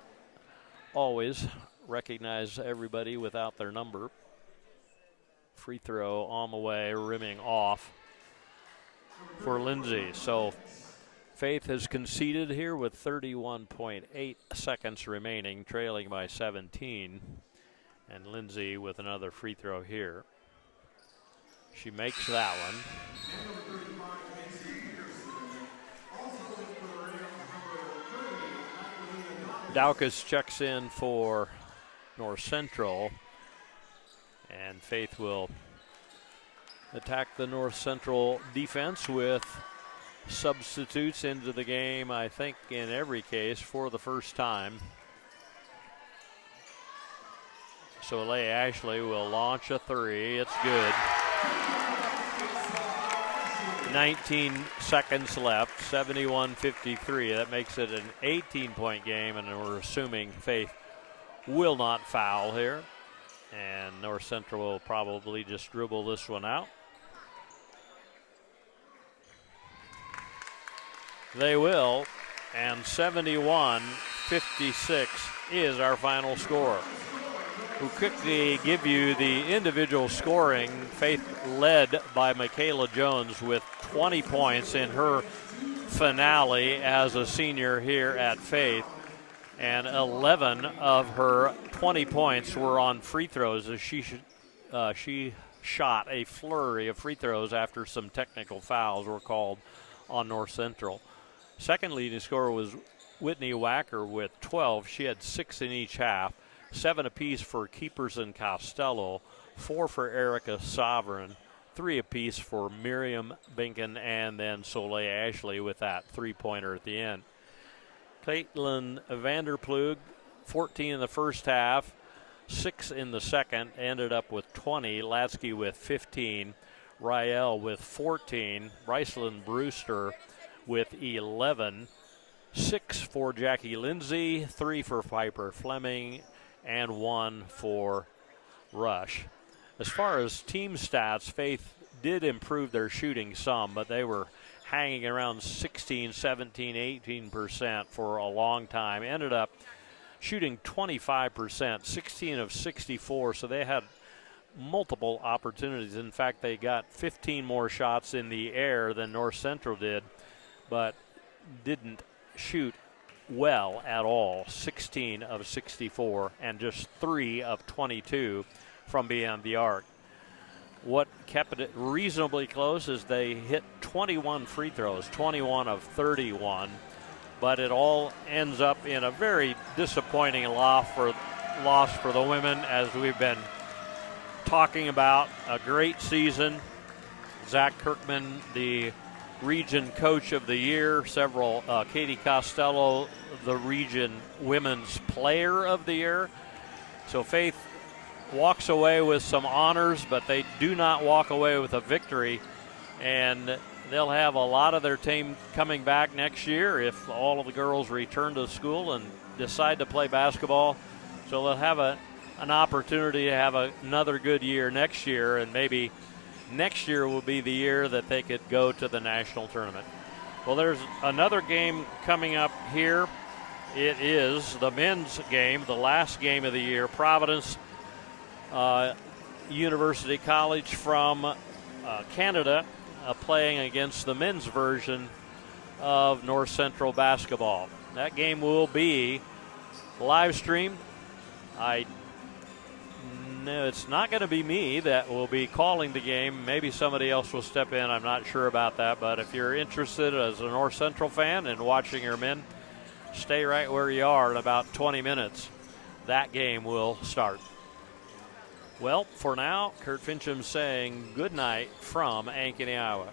always recognize everybody without their number. Free throw on the way, rimming off for Lindsay. So Faith has conceded here with 31.8 seconds remaining, trailing by 17. And Lindsay with another free throw here. She makes that one. Daukus checks in for North Central, and Faith will attack the North Central defense with substitutes into the game, I think in every case, for the first time. Soleil Ashley will launch a three. It's good. 19 seconds left, 71-53. That makes it an 18-point game, and we're assuming Faith will not foul here. And North Central will probably just dribble this one out. They will, and 71-56 is our final score. We'll quickly give you the individual scoring. Faith led by Michaela Jones with 20 points in her finale as a senior here at Faith. And 11 of her 20 points were on free throws as she shot a flurry of free throws after some technical fouls were called on North Central. Second leading scorer was Whitney Wacker with 12. She had 6 in each half. 7 apiece for Keepers and Costello, 4 for Erica Sovereign, 3 apiece for Miriam Binkin, and then Soleil Ashley with that three-pointer at the end. Caitlin Vanderplug, 14 in the first half, 6 in the second, ended up with 20. Latsky with 15, Rael with 14, Brycelyn Brewster with 11, 6 for Jackie Lindsay, 3 for Piper Fleming, and 1 for Rush. As far as team stats, Faith did improve their shooting some, but they were hanging around 16, 17, 18% for a long time. Ended up shooting 25%, 16 of 64, so they had multiple opportunities. In fact, they got 15 more shots in the air than North Central did, but didn't shoot well at all, 16 of 64 and just 3 of 22 from beyond the arc. What kept it reasonably close is they hit 21 free throws, 21 of 31, but it all ends up in a very disappointing loss for the women, as we've been talking about. A great season. Zach Kirkman, the region coach of the year, Katie Costello, the region women's player of the year. So Faith walks away with some honors, but they do not walk away with a victory, and they'll have a lot of their team coming back next year if all of the girls return to school and decide to play basketball. So they'll have an opportunity to have another good year next year, and maybe next year will be the year that they could go to the national tournament. Well, there's another game coming up here. It is the men's game, the last game of the year. Providence University College from Canada playing against the men's version of North Central basketball. That game will be live streamed. No, it's not going to be me that will be calling the game. Maybe somebody else will step in. I'm not sure about that. But if you're interested as a North Central fan in watching your men, stay right where you are. In about 20 minutes, that game will start. Well, for now, Kurt Fincham saying good night from Ankeny, Iowa.